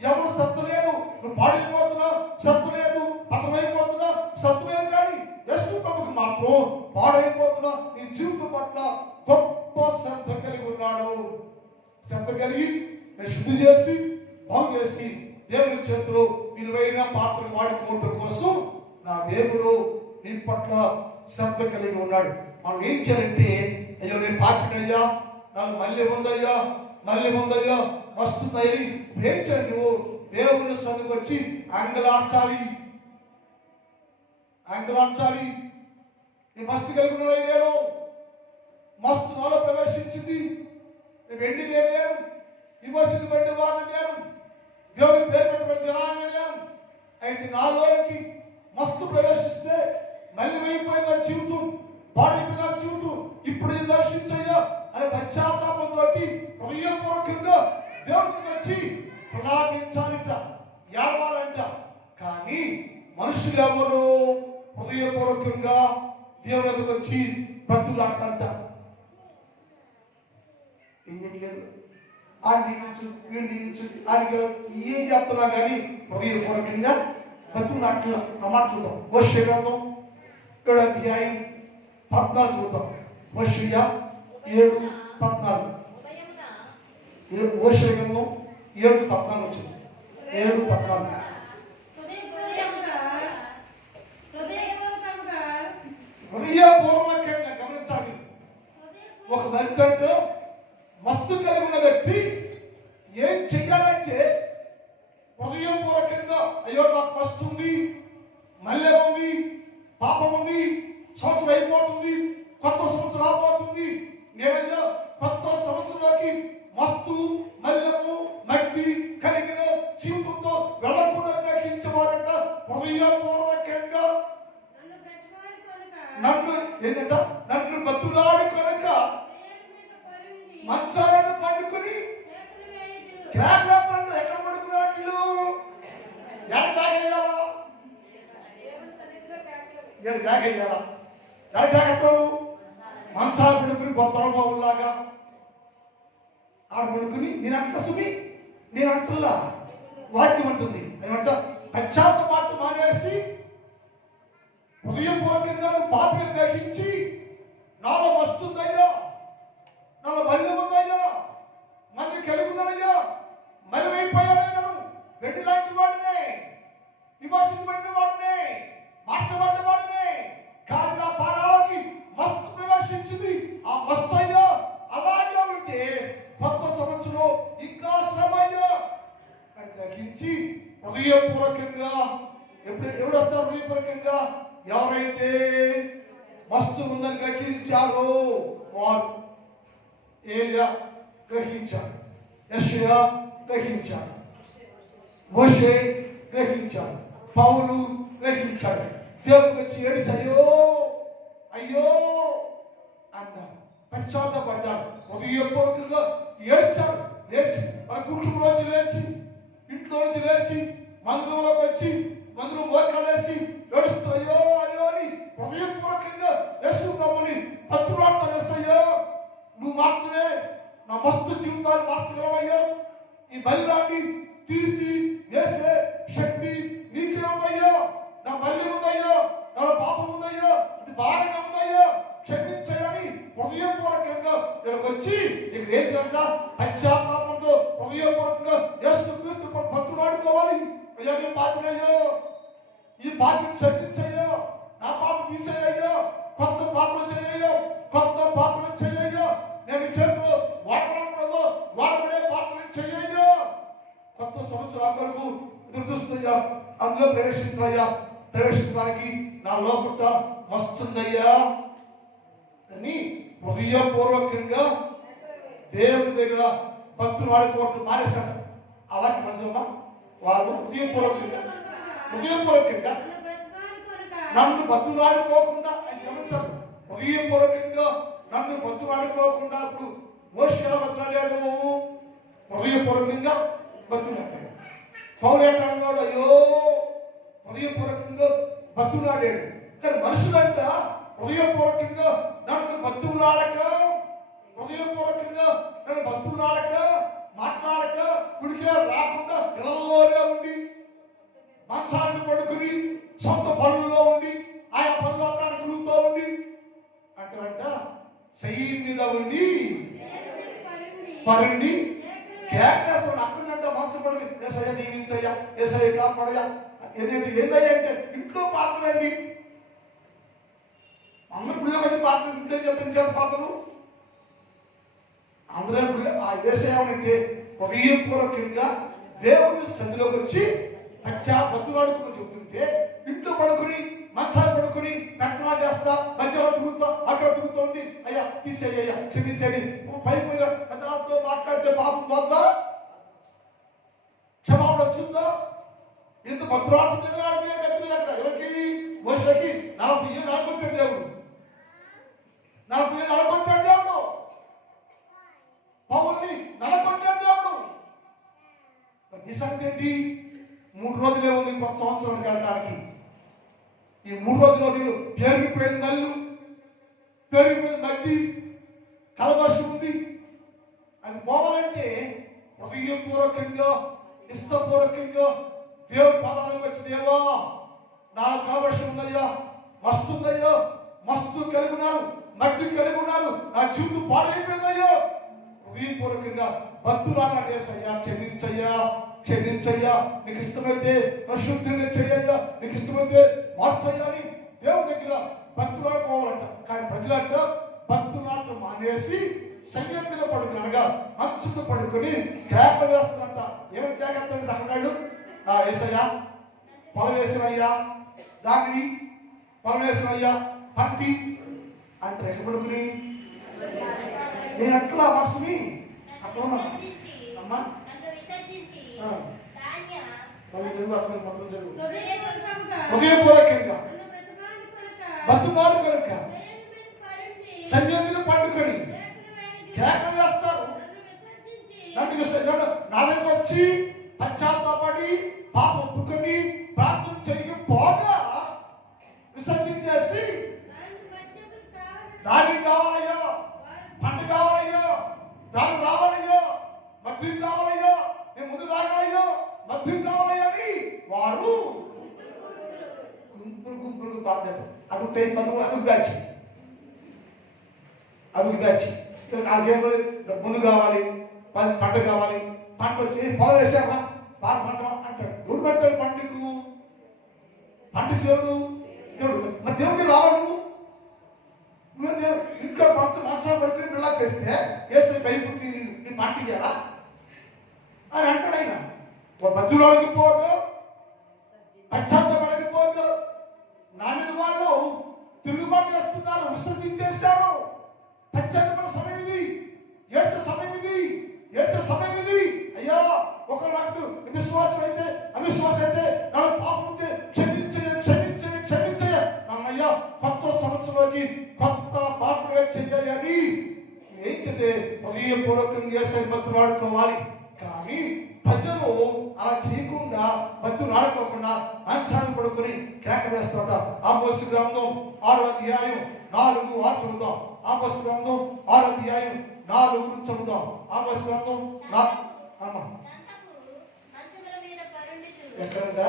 ఎవరు శ్రద్ధ లేదు, నువ్వు పాడైపోతున్నా శ్రద్ధ లేదు, పతమైపోతున్నా శ్రద్ధ లేదు, కానీ యేసు ప్రభువుకి మాత్రం పాడైపోతున్నా నీ జీవితం పట్ల గొప్ప శ్రద్ధ కలిగి ఉన్నాడు. శ్రద్ధ కలిగి నేను శుద్ధి చేసి బాగు చేసి దేవుని చేతిలో విలువైన పాత్రలు వాడుకోవటం కోసం నా దేవుడు నీ పట్ల శ్రద్ధ కలిగి ఉన్నాడు. మనం ఏం చేయాలంటే, అయ్యో నేను పాపినయ్యా, నాకు మళ్ళీ ఉందయ్యా వస్తున్నాయి, ఏం చేయాలి? నువ్వు దేవుని సన్నిధికి వచ్చి అంగలార్చాలి. నీ మస్తు కలిగి ఉన్నావు. నేను మస్తు నాలో ప్రవేశించింది. నేను వెండి నేను ఇవ్వాల్సింది వెండి వాడిని నేను దేవుని పేరు పెట్టిన జనాన్ని నేను. అయితే నాలోకి మస్తు ప్రవేశిస్తే మళ్ళీ అయిపోయిన జీవితం, పాడైపోయిన జీవితం ఇప్పుడు దర్శించయ్యా అని పశ్చాత్తాపంతో హృదయపూర్వకంగా దేవుడికి వచ్చి ప్రలాపించాలిట, ఏడవాలంట. కానీ మనుషులు ఎవరు హృదయపూర్వకంగా దేవుని దగ్గరకు వచ్చి బ్రతులాటంట. ఏం చేయట్లేదు, ఆయన దీవించు, వీడు దీవించు, ఆయనకి ఏం చేస్తున్నా కానీ హృదయపూర్వకంగా బ్రతులాట్ల. అమ్మాట చూద్దాం. హోషేయ గ్రంథం 7వ అధ్యాయం 14 చూద్దాం. హోషేయ 7:14. హోషేయ గ్రంథం 7:14 వచ్చింది. 7:14. హృదయపూర్వకంగా గమనించాలి. ఒక మనిషి మస్తు కలిగి ఉన్న వ్యక్తి ఏం చెయ్యాలంటే హృదయపూర్వకంగా, అయ్యో నాకు మస్తు ఉంది, మల్లె ఉంది, పాపం ఉంది, సంవత్సరం అయిపోతుంది, కొత్త సంవత్సరం రాబోతుంది, నేనైనా కొత్త సంవత్సరానికి మస్తు మల్లెము మట్టి కలిగిన జీవితంతో వెళ్ళకుండా గ్రహించవాలంట. హృదయపూర్వకంగా నన్ను బతులాడి కనుక మంచాలను పండుకొని ఎక్కడ పడుకున్నాడు? మంచాలు పడుకుని బొత్తల బాబులాగా ఆడ పడుకుని నేను అంటున్నా వాక్యం అంటుంది ఏమంట, పశ్చాత్తపాటు మానేసి హృదయపూర్వకంగా నువ్వు పాపని గ్రహించి నాలో వస్తుందయ్యా, నాలో మళ్ళీ ఉందయ్యా, మళ్ళీ కలుగుతానయ్యా, మళ్ళీపోయాను, వెండి లాంటి వాడినే, విమర్శించబడిన వాడినే, మార్చబడిన వాడినే, కానీ నా పారాలకి మస్తు ప్రవేశించింది. ఆ మస్తు అయ్యా అలాగే ఉంటే కొత్త సంవత్సరం ఇంకా శ్రమయ్యా అని గ్రహించి హృదయపూర్వకంగా ఎవరు వస్తారు? హృదయపూర్వకంగా ఎవరైతే మస్తు ఉందని గ్రహించారో వారు. ఏలియా గ్రహించాడు, యెషయా గ్రహించాడు, మోషే గ్రహించాడు, పౌలు గ్రహించాడు. దేవుడికి వచ్చి ఏడిచాడు, అయ్యో అన్నాడు, పశ్చాత్తపడ్డాడు, హృదయపూర్వకంగా ఏడ్చాడు. లేచి మన కుటుంబంలోంచి లేచి, ఇంట్లో నుంచి లేచి మందిరంలోకి వచ్చి మందిరం మోకాలేసి ఏడుస్తూ అయ్యో అయ్యో అని హృదయపూర్వకంగా యేసు ప్రభుని పట్టులాడతాడు. యేసయ్యా, నువ్వు మాత్రమే నా మస్తు జీవితాన్ని మార్చగలవయ్యా, ఈ బలిదాన్ని తీసి వేసే శక్తి నీకే ఉందయ్యా, నా బలి ఉందయ్యా, నా పాపం ఉందయ్యా, ఇది భారంగా ఉందయ్యా, క్షమించని హృదయపూర్వకంగా ఇక్కడికి వచ్చి ఇక్కడ ఏంటంట పశ్చాత్తాపంతో హృదయపూర్వకంగా యేసు క్రీస్తు పట్టులాడుకోవాలి. అయ్యా నేను పాపినయ్యా, ఈ పాపిని క్షమించయ్యా, నా పాపం తీసేయ్యా, కొత్త పాపలు చేయయ్యా, కొత్త పాపలు చేయయ్యా, నేను చేతిలో వాడబడే పాపలు చేయయ్యా, కొత్త సంవత్సరం కొరకు ఎదురు చూస్తుందయ్యా, అందులో ప్రవేశించడానికి నా లోపల వస్తుందయ్యా అని హృదయపూర్వకంగా దేవుడి దగ్గర భక్తులు వాడుకోవటం మానేశాడు. అలాంటి మనుషులమ్మా వాళ్ళు హృదయపూర్వకంగా నన్ను బతులాడుకోకుండా అని గమనించారు. హృదయపూర్వకంగా నన్ను బతులాడుకోకుండా ఇప్పుడు మోషే ఎలా బతులాడాడు? హృదయపూర్వకంగా బతులాడాడు. పౌలు అన్నాడు, అయ్యో హృదయపూర్వకంగా బతులాడాడు. కానీ మనుషులంట హృదయపూర్వకంగా నన్ను బతులాడక, హృదయపూర్వకంగా నన్ను బతులాడక, మాట్లాడక, గుడికి రాకుండా పిల్లల్లోనే ఉండి, మంచాన్ని పడుకుని, సొంత పనుల్లో ఉండి, ఆయా పనులు అక్కడ తిరుగుతూ ఉండి అంటారంట, చెయ్యి మీద ఉండి పరండి కేకేస్తాడు. అక్కడంట మనసు పడి ఏసయ్య దీవించయ్యా, ఏసయ్య కాపాడయ్యా, ఏందయ్యా అంటే ఇంట్లో పాత్రండి, అందరూ గుళ్ళ మధ్య పాత్ర, ఇంట్లో చెప్తారు పాత్రలు అందరూ గుళ్ళ. ఆ ఏసయ్యంటే హృదయపూర్వకంగా దేవుని సన్నిధిలోకి వచ్చి బతులాడుకుని చెబుతుంటే ఇంట్లో పడుకుని మంచాలు పడుకుని పెత్తనా చేస్తా, మధ్యలో తిరుగుతా, అక్కడ తిరుగుతోంది, అయ్యా తీసేయ్యా, క్షమించండి, పై పెద్దలతో మాట్లాడితే పాపం పోద్దా, క్షమాపణ వచ్చిందా? ఇంత బతులాడుతుంది అక్కడ ఎవరికి? మోషేకి 40 ఏళ్ళు నలగొట్టాడు దేవుడు, 40 ఏళ్ళు నలగొట్టాడు దేవుడు, పౌల్ని నలగొట్టాడు దేవుడు. నీ సంగతి ఏంటి? 3 రోజులే ఉంది కొత్త సంవత్సరానికి వెళ్ళడానికి. ఈ 3 రోజుల్లో నీవు పేరుకుపోయిన నల్లు, పేరుకుపోయిన మట్టి, కలవర్షం ఉంది. అది పోవాలంటే హృదయపూర్వకంగా, ఇష్టపూర్వకంగా దేవుడి పాదాలకు వచ్చి, దేవా నా కలవర్షం ఉందయ్యా, మస్తు ఉందయ్యా, మస్తు కలిగి ఉన్నారు, మట్టి కలిగి ఉన్నారు, నా జీవితం పాడైపోయిందయ్యా. హృదయపూర్వకంగా భక్తురాలయ్యా, క్షమించయ్యా, క్షమించయ్యా, నీకు ఇష్టమైతే పరిశుద్ధంగా చెయ్యయ్యా, నీకు ఇష్టమైతే మార్చయ్యా అని దేవుడి దగ్గర భక్తురాడుకోవాలంట. కానీ ప్రజలంట భక్తురాట మానేసి శయ్యం మీద పడుకుని, అనగా మంచు మీద పడుకొని కేకలు వేస్తున్నట్ట. ఏమైనా కేకేస్తాడు సహనాడు? వేసయ్యా, పొలం వేసినయ్యా, దాన్ని పొలం వేసినయ్యా, పంటి అంటే ఎక్కడ పడుకుని నేను అట్లా మనసుని అట్లా ఉన్నా అమ్మా. హృదయపూర్వకంగా బతుమాడు కనుక శయ్యం మీద పండుకొని కేకలు వేస్తారు. నా దగ్గర వచ్చి పశ్చాత్తాపడి పాపం ఒప్పుకొని ప్రార్థన చేయకపోగా విసర్జించేసి దానికి కావాలయ్యా, పంట కావాలయ్యా, దానికి రావాలయ్యా, మద్యం కావాలయ్యా, నేను ముందు తాగాలయ్యా, మద్యం కావాలయ్యా అని వారు గుంపులు బాధ్యత. అది బ్యాచ్, అది బ్యాచ్. నాలుగేళ్ళు ముందు కావాలి, పంట కావాలి, పంట వచ్చి పొలం వేసామా బాగా పంట అంటాడు. ఎవరు పెడతాడు పంటకు? పంట దేవుడు, దేవుడు. మరి దేవుడికి రావాలి. నువ్వు ఇంట్లో మంచాలు పడుకుని పిల్లలు వేస్తే వేసే భయపుట్టి నీ పంట ఇయ్యాలా అని అంటాడు ఆయన. మధ్యలో అడిగిపోదు, పశ్చాత్తపడకపోదు. నా మీద వాళ్ళు తిరుగుబాటు చేస్తున్నారు, విసర్జించేశారు. పశ్చాత్తపడ సమయం ఇది, ఏడ్చే సమయం ఇది, ఏడ్చే సమయం ఇది. అయ్యా, ఒక నాకు విశ్వాసం అయితే అవిశ్వాసం అయితే నాకు పాపం ఉంటే క్షమించే క్షమించే క్షమించే నన్నయ్యా, కొత్త సంవత్సరంలోకి కొత్త పాత్రగా చెయ్యాలి. ఏం చెప్తే హృదయపూర్వకంగా చేసే బతులు ఆడుకోవాలి. కానీ ప్రజలు అలా చేయకుండా, బతులు ఆడుకోకుండా మంచాన్ని పడుకొని కేక వేస్తాట. ఆమోసు గ్రంథం 6వ అధ్యాయం 4-6 చదువుదాం. ఆమోసు గ్రంథం 6వ అధ్యాయం 4 చదువుదాం. ఆమోసు గ్రంథం ఎక్కడంగా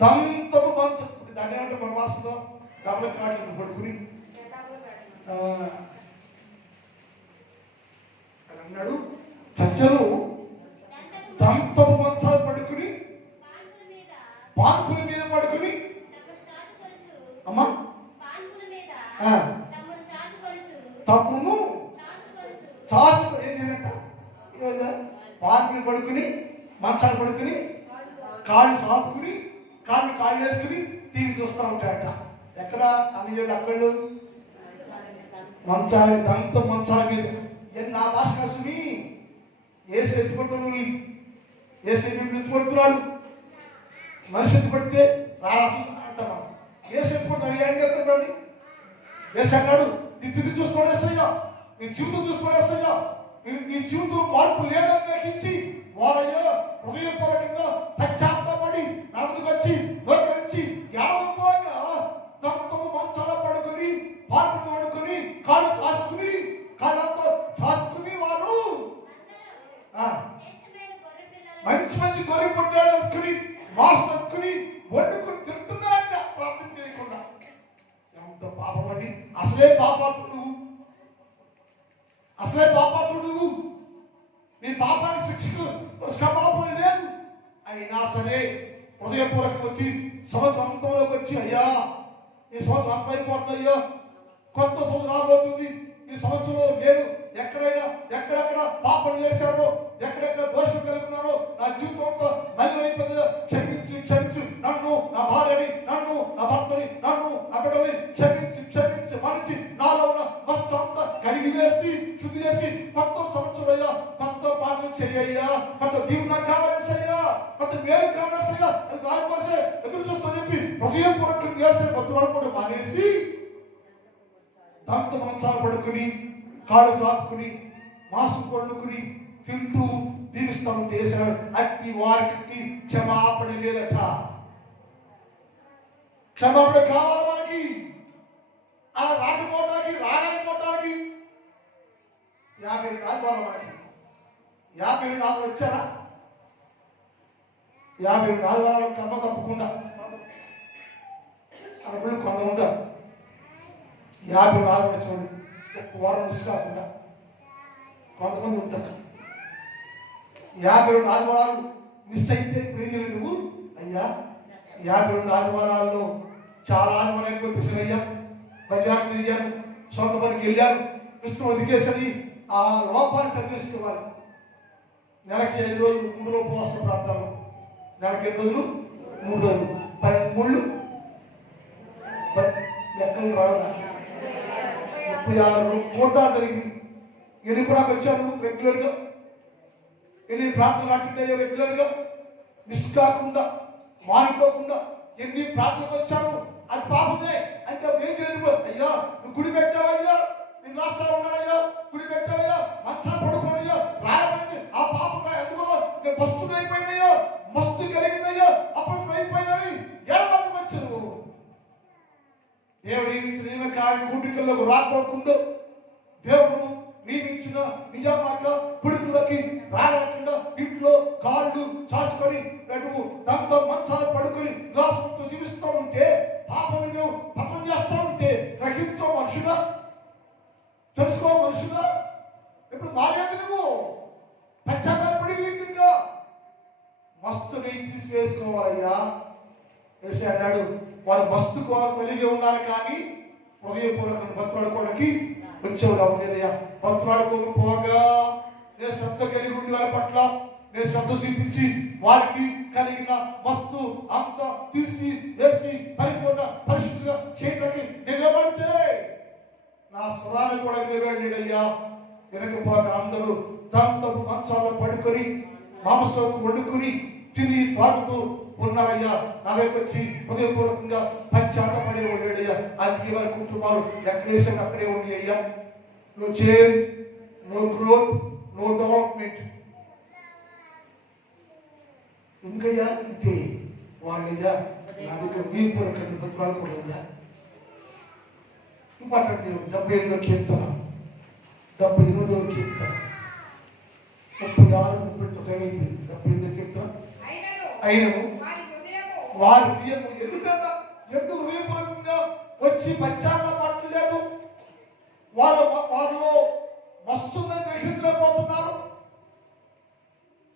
దంతము మంచం, దాన్ని ఏమంటే మన భాషలో డబ్బుల కాళ్ళు పడుకుని అన్నాడు. ప్రజలు దంతము మంచాలు పడుకుని పాన్పుల మీద పడుకుని అమ్మా తప్పును చాచు ఏం చేయాలంట? పాన్పులు పడుకుని మంచాలు పడుకుని కాళ్ళు సాపుకుని కాళ్ళు వేసుకుని టీవీ చూస్తూ ఉంటాడట. ఎక్కడ అన్ని అక్కడు మంచాలు, దంత మంచాల మీద. నా భాష కసుని ఏసి ఎత్తుపడుతున్నాడు, ఏసి ఎత్తుపడుతున్నాడు. మనిషి ఎత్తుపడితే అంటాం. ఏసి ఎత్తుపడుతున్నాడు, ఏం చెప్తున్నాడు? ఏసి అన్నాడు, నీ తిరిగి చూస్తున్నాడు ఎస్సయ్యా, నీ జీవితం చూస్తున్నాడు ఎస్సయ్యా, నీ జీవితం మార్పు లేదని గ్రహించి వారయ్యా హృదయపూర్వకంగా పశ్చాత్తాపడి నా ముందుకు వచ్చి లోకరించి యావపోగా దంతము మంచాల పడుకుని పార్పులు పడుకుని కాళ్ళు చాచుకుని కాళ్ళతో చాచుకుని వారు మంచి మంచి గొర్రె పొట్టాడు వేసుకుని మాంసం వేసుకుని వండుకుని తింటున్నారంట ప్రార్థన చేయకుండా. ఎంత పాపం అండి! అసలే పాపాత్ముడు నువ్వు, అసలే పాపాత్ముడు నువ్వు. నీ పాపానికి శిక్షకు క్షమాపణ లేదు. అయినా సరే హృదయపూర్వకం వచ్చి సంవత్సరం అంతంలోకి వచ్చి, అయ్యా ఈ సంవత్సరం అంతం అయిపోతుంది, అయ్యా కొత్త సంవత్సరం రాబోతుంది. ఈ సంవత్సరంలో నేను ఎక్కడెక్కడ పాపం చేశారో, ఎక్కడెక్కడ దోషం కలిగి ఉన్నారో, నా జీవితంతో మళ్ళీ అయిపోతుందో క్షమించు నన్ను, నా భార్యని, నన్ను, నా భర్తని, నన్ను, నా బిడ్డని క్షమించి మనిషి నాలో ఉన్న నష్టం అంతా కడిగి వేసి శుద్ధి చేసి కొత్త సంవత్సరం అయ్యా, కొత్త పాటలు చేయ్యా, కొత్త దీవున కావాల్సయ్యా, కొత్త మేలు కావాల్సయ్యా, అది దానికోసే ఎదురు చూస్తా చెప్పి హృదయపూర్వకంగా చేసే భక్తులు కూడా మానేసి దంత మంచాలు పడుకుని కాళ్ళు చాపుకుని మాంసం వండుకుని తింటూ దీవిస్తూ ఉంటే వేసాడు. అట్టి వారికి క్షమాపణ లేదట. క్షమాపణ కావాలి మనకి. అలా రాకపోవడానికి రాలేకపోవడానికి 52 ఆదివారాలు మనకి. 52 ఆదివారాలు వచ్చారా? 52 ఆదివారాలు క్రమ తప్పకుండా అనుకుని కొంతమంది 52 ఆదివారాలు వచ్చాడు ఒక్క వారం మిస్ కాకుండా కొంతమంది ఉంటారు. 52 ఆదివారాలు మిస్ అయితే ఇప్పుడు నువ్వు అయ్యా 52 ఆదివారాల్లో చాలా ఆదివారాలు కొట్టేసాను అయ్యా, బజార్ తిరిగాను, సొంత పనికి వెళ్ళాను, విశ్వం ఒదికేసరి ఆ లోపాన్ని సరిచేసుకోవాలి. నెలకి 5 రోజులు 3 రోజులు ఉపవాసం ప్రాంతాలు, నెలకి 5 రోజులు 3 రోజులు 13 లెక్కలు రావాలి. 36 కోటాలు జరిగింది. ఎన్ని కూడా వచ్చాను రెగ్యులర్గా, ఎన్ని ప్రార్థనలు అటెండ్ అయ్యా రెగ్యులర్గా, మిస్ కాకుండా మానుకోకుండా ఎన్ని ప్రార్థనలు వచ్చాను. అది పాపమే అంటే ఏం చేయలేదు. అయ్యా నువ్వు గుడి పెట్టావయ్యా, నేను రాస్తా ఉన్నానయ్యా, గుడి పెట్టావయ్యా, మంచాలు పడుకోనయ్యా, రాయబడింది ఆ పాపం ఎందుకో నేను మస్తు అయిపోయినయ్యా, మస్తు కలిగిందయ్యా, అప్పుడు అయిపోయినాయి ఎడమంది వచ్చాను. దేవుడు నియమించిన నియమకార్య కూడికల్లోకి రాకోకుండా, దేవుడు నియమించిన నిజామాక కుడికల్లోకి రాలేకుండా ఇంట్లో కాళ్ళు చాచుకొని నువ్వు దాంతో మంచాలు పడుకొని గ్లాసులతో జీవిస్తూ ఉంటే, పాపం నువ్వు పతనం చేస్తూ ఉంటే గ్రహించో మనుషులా, తెలుసుకో మనుషులా. ఇప్పుడు మారేది నువ్వు పశ్చాత్తాపడి ఇంకా మస్తుని తీసివేసుకోవాలయ్యా. వేసి అన్నాడు వారు మస్తు కలిగి ఉండాలి కానీ హృదయపూర్వకంగా బతులాడుకోవడానికి వచ్చేవాడు ఉండేదయ్యా. బతులాడుకోకపోగా నేను శ్రద్ధ కలిగి ఉండి వారి పట్ల నేను శ్రద్ధ చూపించి వారికి కలిగిన వస్తు అంత తీసి వేసి పరిపూర్ణ పరిశుద్ధిగా చేయడానికి నిలబడితే నా స్వరాన్ని కూడా నిలబడినయ్యా. వెనకపోక అందరూ దాంతో మంచాల్లో పడుకొని మాంసం వండుకుని తిని తాగుతూ ఉన్నారయ్యా. నా దగ్గర వచ్చి హృదయపూర్వకంగా పశ్చాత్తపడి ఉండేడయ్యా. అది వారి కుటుంబాలు ఎక్కడేసాక అక్కడే ఉండి అయ్యా. No change, no growth, no development. ఇంకయ్యా అంటే వాళ్ళయ్యా నా దగ్గర హృదయపూర్వకంగా బతులాడుకోలేదా. ఇంపార్టెంట్ 78వ కీర్తన 78వ కీర్తన 36 78వ కీర్తన. అయినను వారి హృదయము ఎందుకన్నా ఎందుకు హృదయపూర్వకంగా వచ్చి పశ్చాత్తాపడలేదు. వారిలో మస్తుందని గ్రహించలేకపోతున్నారు.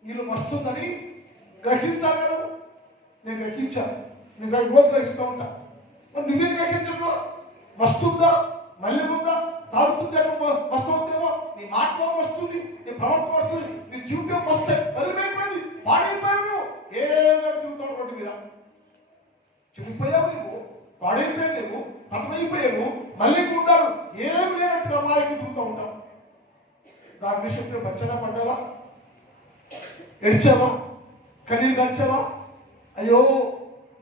వీళ్ళు మస్తుందని గ్రహించగలరు. నేను గ్రహించాను, నేను గ్రహిస్తూ ఉంటా. మరి నువ్వే గ్రహించడం వస్తుందా, మళ్ళీ ఉందా, తాగుతుంటే వస్తు ఉందేమో, నీ మాటలో వస్తుంది, నీ ప్రవర్తన వస్తుంది, నీ జీవితం వస్తాయి. మరుగైపోయింది, పాడైపోయావు, ఏమైనా జీవితం రోడ్డు మీద చెడిపోయావు, నువ్వు పాడైపోయావు, పతనైపోయావు, మళ్ళీ ఉంటారు ఏమి లేనట్టుగా మాయకు తిరుగుతూ ఉంటావు. దాని విషయంలో పచ్చగా పడ్డావా, ఎడిచావా, కన్నీరు గడిచావా? అయ్యో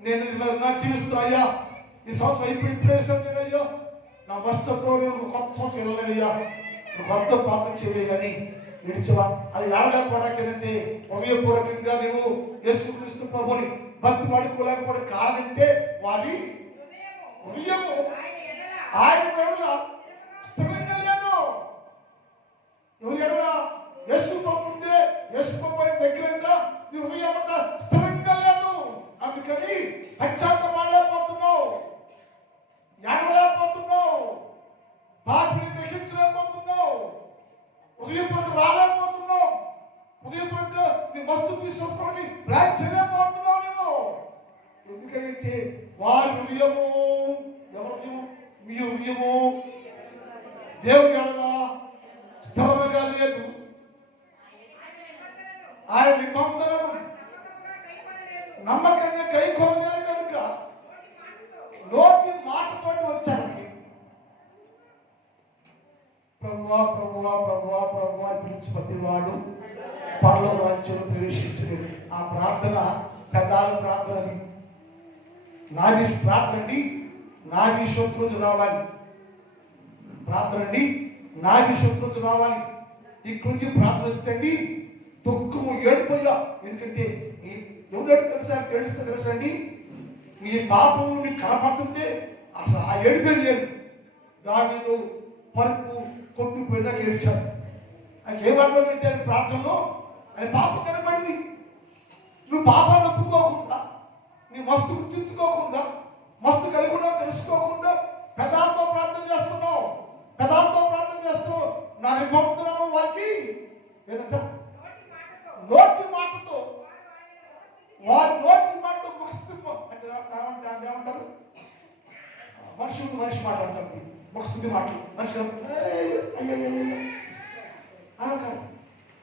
నేను నాకు జీవిస్తున్నా అయ్యా, ఈ సంవత్సరం అయిపోయి అయ్యా, నా బస్తో నేను కొత్త సంవత్సరం వెళ్ళలేనయ్యా, కొత్త పాత్ర చేయలేదు అని విడిచవా? అది ఆడలేకపోవడానికేనంటే హృదయపూర్వకంగా నువ్వు యేసుక్రీస్తు ప్రభుని భక్తి పడుకోలేకపోవడం కాదంటే వారి హృదయము ఆయన ఎడల స్థిరంగా లేదు. ఎవరి ఎడల? యేసు ప్రభు ముందే, యేసు ప్రభు దగ్గరంగా నీ హృదయం స్థిరంగా లేదు. అందుకని పశ్చాత్తాపడలేకపోతున్నావు, ఎడలేకపోతున్నావు, పాపిని గ్రహించలేకపోతున్నావు, హృదయపూర్వక రాలేకపోతున్నావు, హృదయపూర్వక నీ మస్తు తీసుకోవడానికి ప్లాన్ చేయలేకపోతున్నావు నువ్వు. ఎందుకంటే వారి హృదయము, ఎవరి హృదయము? మీ హృదయము దేవుని ఎడల స్థిరంగా లేదు. ఆయన నిబంధనను నమ్మకంగా కైకొనలేదు కనుక నోటి మాటతోటి వచ్చానికి ప్రభువా ప్రభువా ప్రభువా ప్రభువా పిలిచి ప్రతివాడు పరలోక రాజ్యంలో ప్రవేశించలేదు. ఆ ప్రార్థన పెద్దాల ప్రార్థన, నాది ప్రార్థన అండి, నాది శత్రువు రావాలి, ప్రార్థన అండి, నాది శత్రువు రావాలి. ఇక్కడి నుంచి ప్రార్థిస్తండి దుఃఖము ఏడిపోయా. ఎందుకంటే ఎవరు తెలుసా, ఏడుస్తా తెలుసా అండి? నీ పాపం నీకు కనపడుతుంటే అసలు ఆ ఏడుపే లేదు. దావీదు పరుపు కొట్టు పెద్దగా ఏడ్చాడు. ఆయన ఏమన్నాడంటే ప్రార్థనలో ఆయన పాపం కనపడింది. నువ్వు పాపాన్ని ఒప్పుకోకుండా, నీ మస్తు గుర్తించుకోకుండా, మస్తు కలిగి కూడా తెలుసుకోకుండా పెదాలతో ప్రార్థన చేస్తున్నావు. పెదాలతో ప్రార్థన చేస్తున్నావు. నా నిబంధన వారికి ఏదంట నోటి మాటతో, వారి నోటి మాటతో ముఖస్థుతి అంటే ఏమంటారు, మనిషి మాట అంటారు, ముఖస్థుతి మాటలు. మనిషి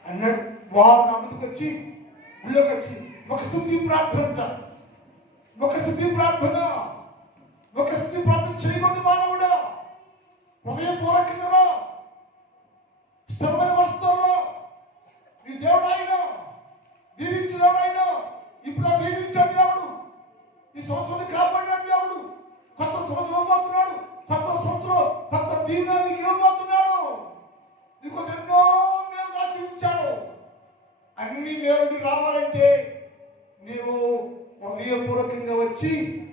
అన్నాడు. వారు నా ముందుకు వచ్చి గుళ్ళోకి వచ్చి ఒక స్తుతి ప్రార్థన అంటారు. ఒక స్తుతి ప్రార్థన చేయకుండా మానవుడా, హృదయపూర్వకంగా స్థిరమైన మనసుతో నీ దేవుడు ఆయన దీవించిన ఆయన, ఇప్పుడు ఆ దీవించాడు దేవుడు, ఈ సంవత్సరాన్ని కాపాడాడు దేవుడు, కొత్త సంవత్సరం ఇవ్వబోతున్నాడు, కొత్త సంవత్సరం కొత్త దీవెనకి ఇవ్వబోతున్నాడు. నీకోసం ఎన్నో మేలు దాచి ఉంచాడు. అన్ని మేలు రావాలంటే నీవు హృదయపూర్వకంగా వచ్చి,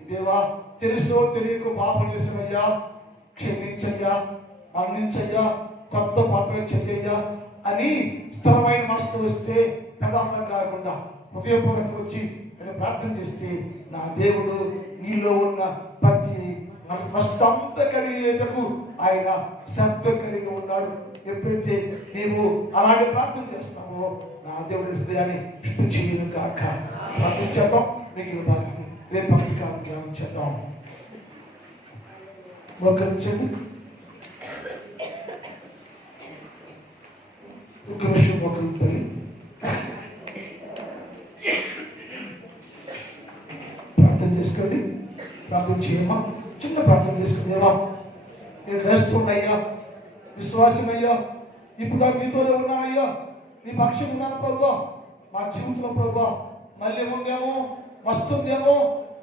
దేవా తెలుసో తెలియక పాపం చేసినయ్యా, క్షమించయ్యా, మన్నించయ్యా, కొత్త పాత్ర చెయ్యయ్యా అని స్థిరమైన మనసుతో వస్తే, పెదార్థం కాకుండా హృదయపూర్వకంగా వచ్చి నేను ప్రార్థన చేస్తే, నా దేవుడు నీలో ఉన్న ప్రతి కష్టంత కలిగేందుకు ఆయన శబ్దం కలిగి ఉన్నాడు. ఎప్పుడైతే నీవు అలాంటి ప్రార్థన చేస్తావో నా దేవుడి హృదయాన్ని శుద్ధి చేయను కాక. ప్రార్థించేద్దాం. మీకు భాగ్యం రేపు ధ్యానం చేద్దాం. ఒకరించండి, ఒక నిమిషం ఒకరించాలి. ప్రార్థన చేసుకోండి. ప్రార్థన చేయమా, చిన్న ప్రార్థన చేసుకోండి. దేవా నేను వేస్తున్నాయ్యా, విశ్వాసమయ్యా, ఇప్పుడు మీతోనే ఉన్నానయ్యా, నీ పక్షం ఉన్నాను ప్రభా. మా జీవితంలో ప్రభా మళ్ళీ ఉందేమో, వస్తుందేమో,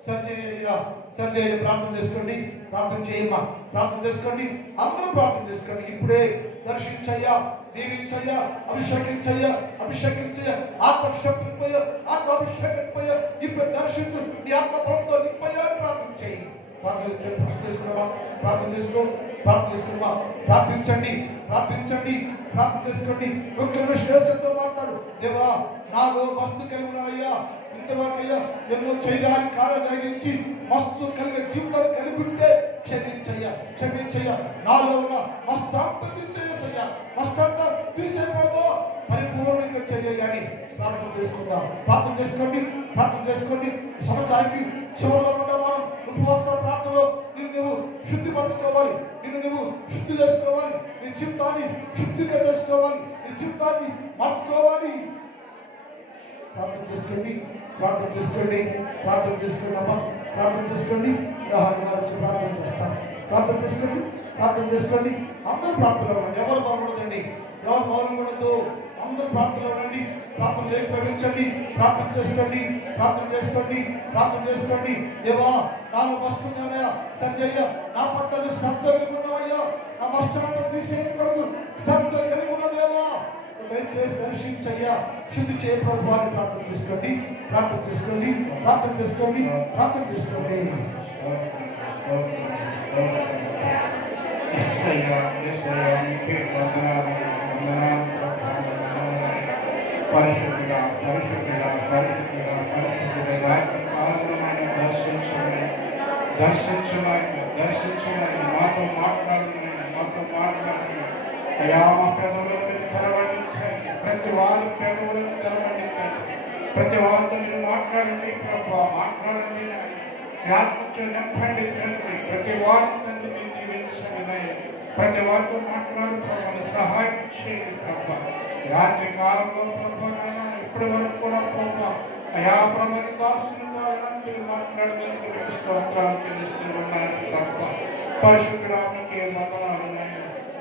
సరిచేయ్యా, సరిచేయ. ప్రార్థన చేసుకోండి, ప్రార్థన చేయమ్మా, ప్రార్థన చేసుకోండి, అందరూ ప్రార్థన చేసుకోండి. ఇప్పుడే దర్శించయ్యా, దీవించయ్యా, అభిషేకించయ్యా, అభిషేకించయ్యా, ఆత్మశక్తి నింపయ్యా, ఆత్మ అభిషేకం నింపయ్యా. ఇప్పుడు దర్శించు, నీ ఆత్మ ప్రభుత్వం నింపయ్యా అని ప్రార్థన చేయి. ప్రార్థన చేసుకో, ప్రార్థన చేసుకున్నామా, ప్రార్థించండి, ప్రార్థించండి, ప్రార్థన చేసుకోండి. ఒక్క శ్రేష్ఠతో మాట్లాడు. దేవా నాలో మస్తు కలిగి ఉన్నాయ్యా, ఇంతవరకు అయ్యా ఎన్నో చేయడానికి కార్యం జరిగించి మస్తు కలిగే జీవితాలు కలిగి ఉంటే క్షమించయ్యా, క్షమించయ్యా. నాలో ఉన్న మస్తాంత తీసేసయ్యా, మస్తాంత తీసేయబోతో పరిపూర్ణంగా చేయాలని ప్రార్థన చేసుకుందాం. ప్రార్థన చేసుకోండి, ప్రార్థన చేసుకోండి. సంవత్సరానికి చివరిలో ఉన్న మనం ఉపవాస ప్రార్థనలో నువ్వు శుద్ధిపరచుకోవాలి, నువ్వు శుద్ధి చేసుకోవాలి, నీ జీవితాన్ని శుద్ధిగా చేసుకోవాలి, నీ జీవితాన్ని మార్చుకోవాలి. ప్రార్థన చేసుకోండి, ప్రార్థన చేసుకోండి, ప్రార్థన చేసుకోండి అమ్మా, ప్రార్థన చేసుకోండి. ప్రార్థన చేస్తాం. ప్రార్థన చేసుకోండి, ప్రార్థన చేసుకోండి. అందరూ ప్రార్థనలో ఉండండి, ఎవరు బాగుండదండి, ఎవరు బాగుండదు. అందరూ ప్రార్థనలో ఉండండి. ప్రార్థన ప్రవేశించండి, ప్రార్థన చేసుకోండి, ప్రార్థన చేసుకోండి, ప్రార్థన చేసుకోండి. దేవా నాలో వస్తుందయ్యా, సంజయ్య నా పట్ల శ్రద్ధ కలిగి ఉన్నావయ్యా, నా మష్టంతో తీసేయకూడదు, శ్రద్ధ కలిగి ఉన్నదేవా దయచేసి దర్శించయ్యా, శుద్ధి చేయ ప్రభు వారిని ప్రార్థన చేసుకోండి, ప్రార్థన చేసుకోండి, ప్రార్థన చేసుకోండి, ప్రార్థన చేసుకోండి. పరిశుద్ధిగా పరిశుద్ధిగా పరిశుద్ధిగా పరిశుద్ధిగా దర్శించమని దర్శించమని దర్శించమని మాతో మాట్లాడుతున్నాయి. అయ్యా మా పెదవులను తెరవండి, ప్రతి వారు పెదవులను తెరవండి, ప్రతి వారితో మీరు మాట్లాడండి ప్రభు, మాట్లాడండి. ఆత్మతో నింపండి తండ్రి, ప్రతి వారి తండ్రి మీరు దీవించండి, ప్రతి వారితో మాట్లాడు ప్రభు, సహాయం చేయండి ప్రభు. రాత్రి కాలంలో ప్రభు ఇప్పటి వరకు కూడా ప్రభు అయా ప్రభు దాసులుగా మీరు మాట్లాడడానికి స్తోత్రాలు చెల్లిస్తున్నాను ప్రభు. పరిశుద్ధరానికి వందనాలు,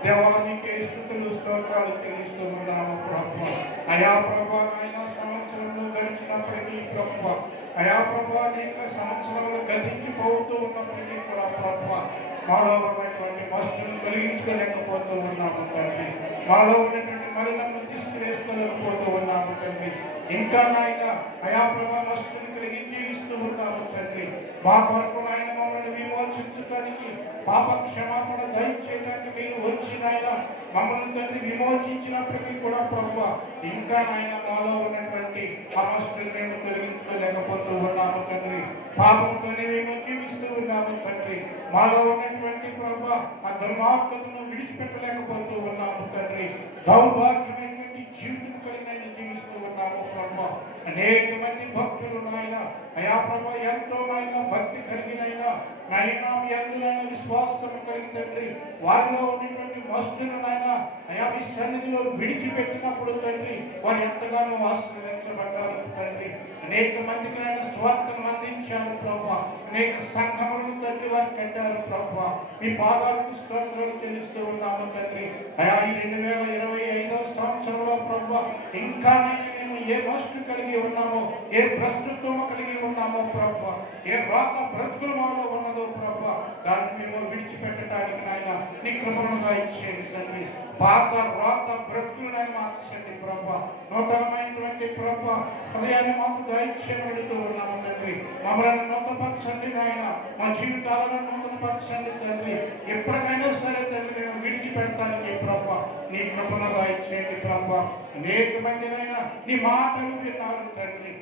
దేవానికి స్తుతులు స్తోత్రాలు చెల్లిస్తున్నాము ప్రభు. అయా ప్రభు ఆయన సంవత్సరంలో గడిచినప్పటికీ ప్రభు, అయా ప్రభు అనేక సంవత్సరాలు గతించిపోతూ ఉన్నప్పటికీ కూడా ప్రభు మాలో ఉన్నటువంటి వస్తువులు కలిగించుకోలేకపోతూ ఉన్నాము తండ్రి, మాలో ఉన్నటువంటి మరణము తీసుకువేసుకోలేకపోతూ ఉన్నాము తండ్రి. ఇంకా నాయన అయా ప్రభా వస్తువులు కలిగి జీవిస్తూ ఉన్నాము తండ్రి. మా కొరకు ఆయన మమ్మల్ని విమోచించడానికి పాప క్షమాపణ దయచేయడానికి మీరు వచ్చిన ఆయన మమ్మల్ని తండ్రి విమోచించినప్పటికీ కూడా ప్రభు ఇంకా ఆయన మాలో ఉన్నటువంటి సమస్యలు మేము తొలగించుకోలేకపోతూ ఉన్నాము తండ్రి. పాపంతోనే మేము జీవిస్తూ ఉన్నాము తండ్రి. మాలో ఉన్నటువంటి ప్రభు ఆ దుర్మార్గతను విడిచిపెట్టలేకపోతూ ఉన్నాము తండ్రి. దౌర్భాగ్యమైనటువంటి జీవితం కలిగిన జీవిస్తూ ఉన్నాము ప్రభు. అనేక మంది భక్తులు నాయన అయా ప్రభు ఎంతో నాయన భక్తి కలిగినైనా నాయన మీ అందులైన విశ్వాసం కలిగి తండ్రి వారిలో ఉన్నటువంటి వస్తువులు నాయన అయా మీ సన్నిధిలో విడిచిపెట్టినప్పుడు తండ్రి వారు ఎంతగానో ఆశీర్వదించబడ్డారు తండ్రి. అనేక మందికి ఆయన స్వార్థం అందించారు ప్రభు. అనేక సంఘములను తండ్రి వారు కట్టారు ప్రభు. మీ పాదాలకు స్తోత్రాలు చెల్లిస్తూ ఉన్నాము తండ్రి. అయా ఈ 2025వ సంవత్సరంలో ప్రభు ఇంకా మేము ఏ వస్తు కలిగి ఉన్నామో ఏ ప్రస్తుతం కలిగి ఉన్నామో ప్రభు ఏ రాత బ్రతుకుల మాలో ఉన్నదో ప్రభు దాన్ని మేము విడిచిపెట్టడానికి నాయన నీ కృపను దయచేయండి తండ్రి. పాత రాత బ్రతుకులను మార్చండి ప్రభు. నూతనమైనటువంటి ప్రభు హృదయాన్ని మాకు దయచేయబడుతూ ఉన్నాము తండ్రి. మమ్మల్ని నూతనపరచండి నాయన. మా జీవితాలను నూతనపరచండి తండ్రి. ఎప్పటికైనా సరే తండ్రి మేము విడిచిపెడతానికి ప్రభు నీ కృపను దయచేయండి ప్రభు. అనేక మందినైనా నీ మాటలు విన్నారు తండ్రి.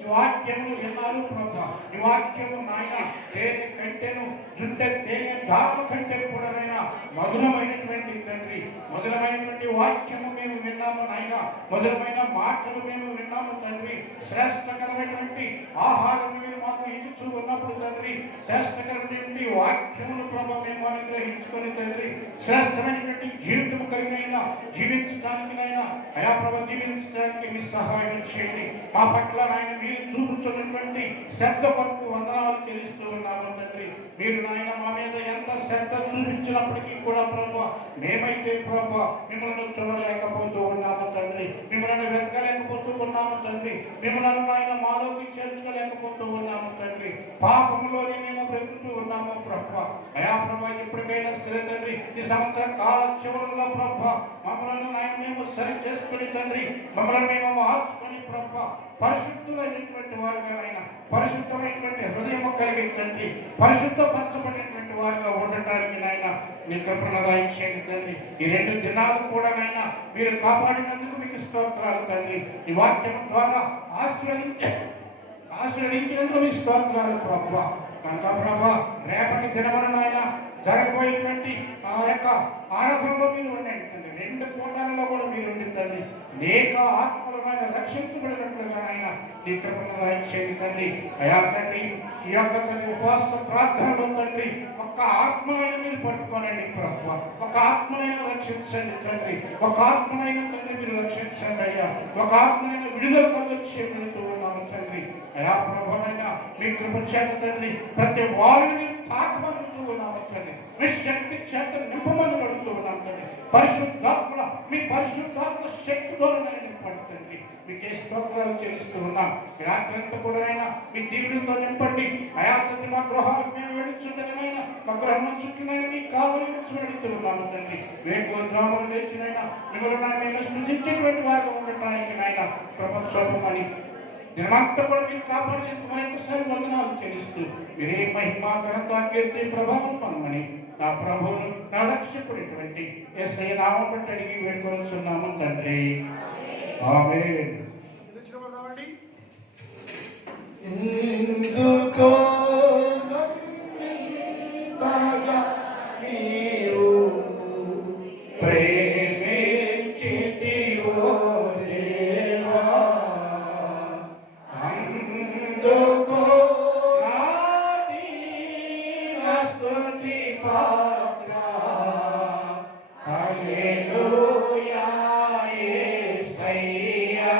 ఈ వాక్యము విన్నారు ప్రభు. ఈ వాక్యము నాయన తేనె కంటెను జుంటె తేనె దారుల కంటే కూడా మధురమైనటువంటి తండ్రి. మధురమైనటువంటి వాక్యము మేము విన్నాము నాయన. మధురమైన మాటలు మేము విన్నాము తండ్రి. శ్రేష్టకరమైనటువంటి ఆహారం మీరు మాకు ఇచ్చుతూ ఉన్నప్పుడు తండ్రి శ్రేష్టకరమైనటువంటి వాక్యములు ప్రభు మేము అనుగ్రహించుకొని తండ్రి శ్రేష్టమైనటువంటి జీవితం కలిగినైనా జీవించడానికినైనా అయా ప్రభు జీవించడానికి మీ సహాయం చేయండి. మా పట్ల నాయన మీరు చూపుతున్నటువంటి శ్రద్ధ కొరకు వందనాలు చెల్లిస్తూ ఉన్నాము తండ్రి. మీరు నాయన మా మీద ఎంత శ్రద్ధ చూపించినప్పటికీ కూడా ప్రభు మేమైతే ప్రభు మిమ్మల్ని చూడలేకపోతూ ఉన్నాము తండ్రి. మిమ్మల్ని వెతకలేకపోతూ ఉన్నాము తండ్రి. మిమ్మల్ని నాయన మాలోకి చేర్చుకోలేకపోతూ ఉన్నాము తండ్రి. పాపంలోనే మేము బ్రతుకుతూ ఉన్నాము ప్రభు. అయా ప్రభు ఎప్పటికైనా సరే తండ్రి ఈ సంవత్సర కాల చివరిలో ప్రభు మమ్మల్ని నాయన మేము సరి చేసుకుని తండ్రి మమ్మల్ని మేము మార్చుకొని ప్రభు పరిశుద్ధులైనటువంటి వారుగా ఆయన పరిశుద్ధమైనటువంటి హృదయం కలిగించండి. పరిశుద్ధపరచబడినటువంటి వారుగా ఉండటానికి నాయన మీ కృపను దయచేయండి తండ్రి. ఈ 2 దినాలు కూడా నాయన మీరు కాపాడినందుకు మీకు స్తోత్రాలు తండ్రి. ఈ వాక్యం ద్వారా ఆశీర్వదించినందుకు మీకు స్తోత్రాలు ప్రభు. కనుక ప్రభు రేపటి దినమున నాయన జరగబోయేటువంటి ఆ యొక్క ఆరాధనలో మీరు ఉండండి తండ్రి. 2 పూటలలో కూడా మీరు ఉండిందండి. అనేక ఆత్మలమైన రక్షించబడినట్లుగా ఆయన ఈ కృపను దయచేయండి తండ్రి. అయా తండ్రి ఈ యొక్క ఉపవాస ప్రార్థనలో తండ్రి ఒక ఆత్మలైన మీరు పట్టుకోనండి ప్రభు. ఒక ఆత్మలైన రక్షించండి తండ్రి. ఒక ఆత్మలైన తండ్రి మీరు రక్షించండి అయ్యా. ఒక ఆత్మలైన విడుదల కలిగించే వెళుతూ ఉన్నాము తండ్రి. అయా ప్రభువైనా మీ కృప చేత తండ్రి ప్రతి వారిని తాకమనుతూ ఉన్నాము తండ్రి. మీ శక్తి చేత నింపమని పడుతూ ఉన్నాము తండ్రి. పరిశుద్ధాత్మ మీ పరిశుద్ధాత్మ శక్తితో నింపండి. మీకే స్తోత్రాలు చెల్లిస్తూ ఉన్నాం. ఈ రాత్రి అంతా కూడా మీ దీవులతో నింపండి. అయా తండ్రి మా గృహాలకు మేము వెళుచుండగానైనా మా గృహం చుట్టూనైనా మీ కావలి వెళుతూ ఉన్నాము తండ్రి. వేకువ గ్రామాలు లేచినైనా మిమ్మల్ని మేము సృజించేటువంటి వారిగా ఉండటానికి నాయన ప్రపంచమని దినమంతా కూడా మీరు కాపాడేందుకు మరొకసారి వందనాలు చెల్లిస్తూ మీరే మహిమా ఘనత కీర్తి ప్రభావం పొందమని నా ప్రభువును నా రక్షకుడైనటువంటి యేసయ్య నామం బట్టి అడిగి వేడుకొనుచున్నాము తండ్రి. ఆమేన్. ఎందుకో నన్నింతగా నీవు ప్రేమించితివో దేవా, అందుకో నా దీన స్తుతి పాత్ర. హల్లెలూయా యేసయ్యా.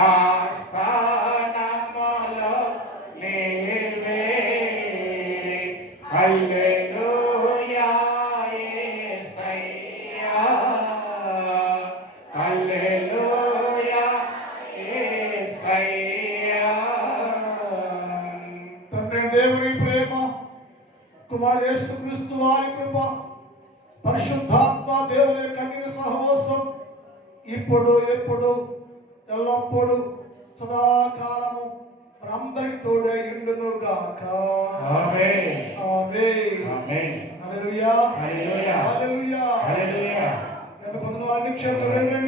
నా స్థానములో నీవే. హల్లెలూయా యేసయ్యా, హల్లెలూయా యేసయ్యా. తండ్రి దేవుని ప్రేమ, కుమారుడు యేసుక్రీస్తు వారి కృప, పరిశుద్ధాత్మ దేవుని కన్నిక సహవాసం ఇప్పుడు ఎప్పుడు ఎల్లప్పుడు సదాకాలము మనందరికి తోడే ఇండును గాక. ఆమేన్. ఆమేన్. ఆమేన్. హల్లెలూయా. హల్లెలూయా. హల్లెలూయా. హల్లెలూయా. నేను పొందిన అన్ని క్షేత్రాలు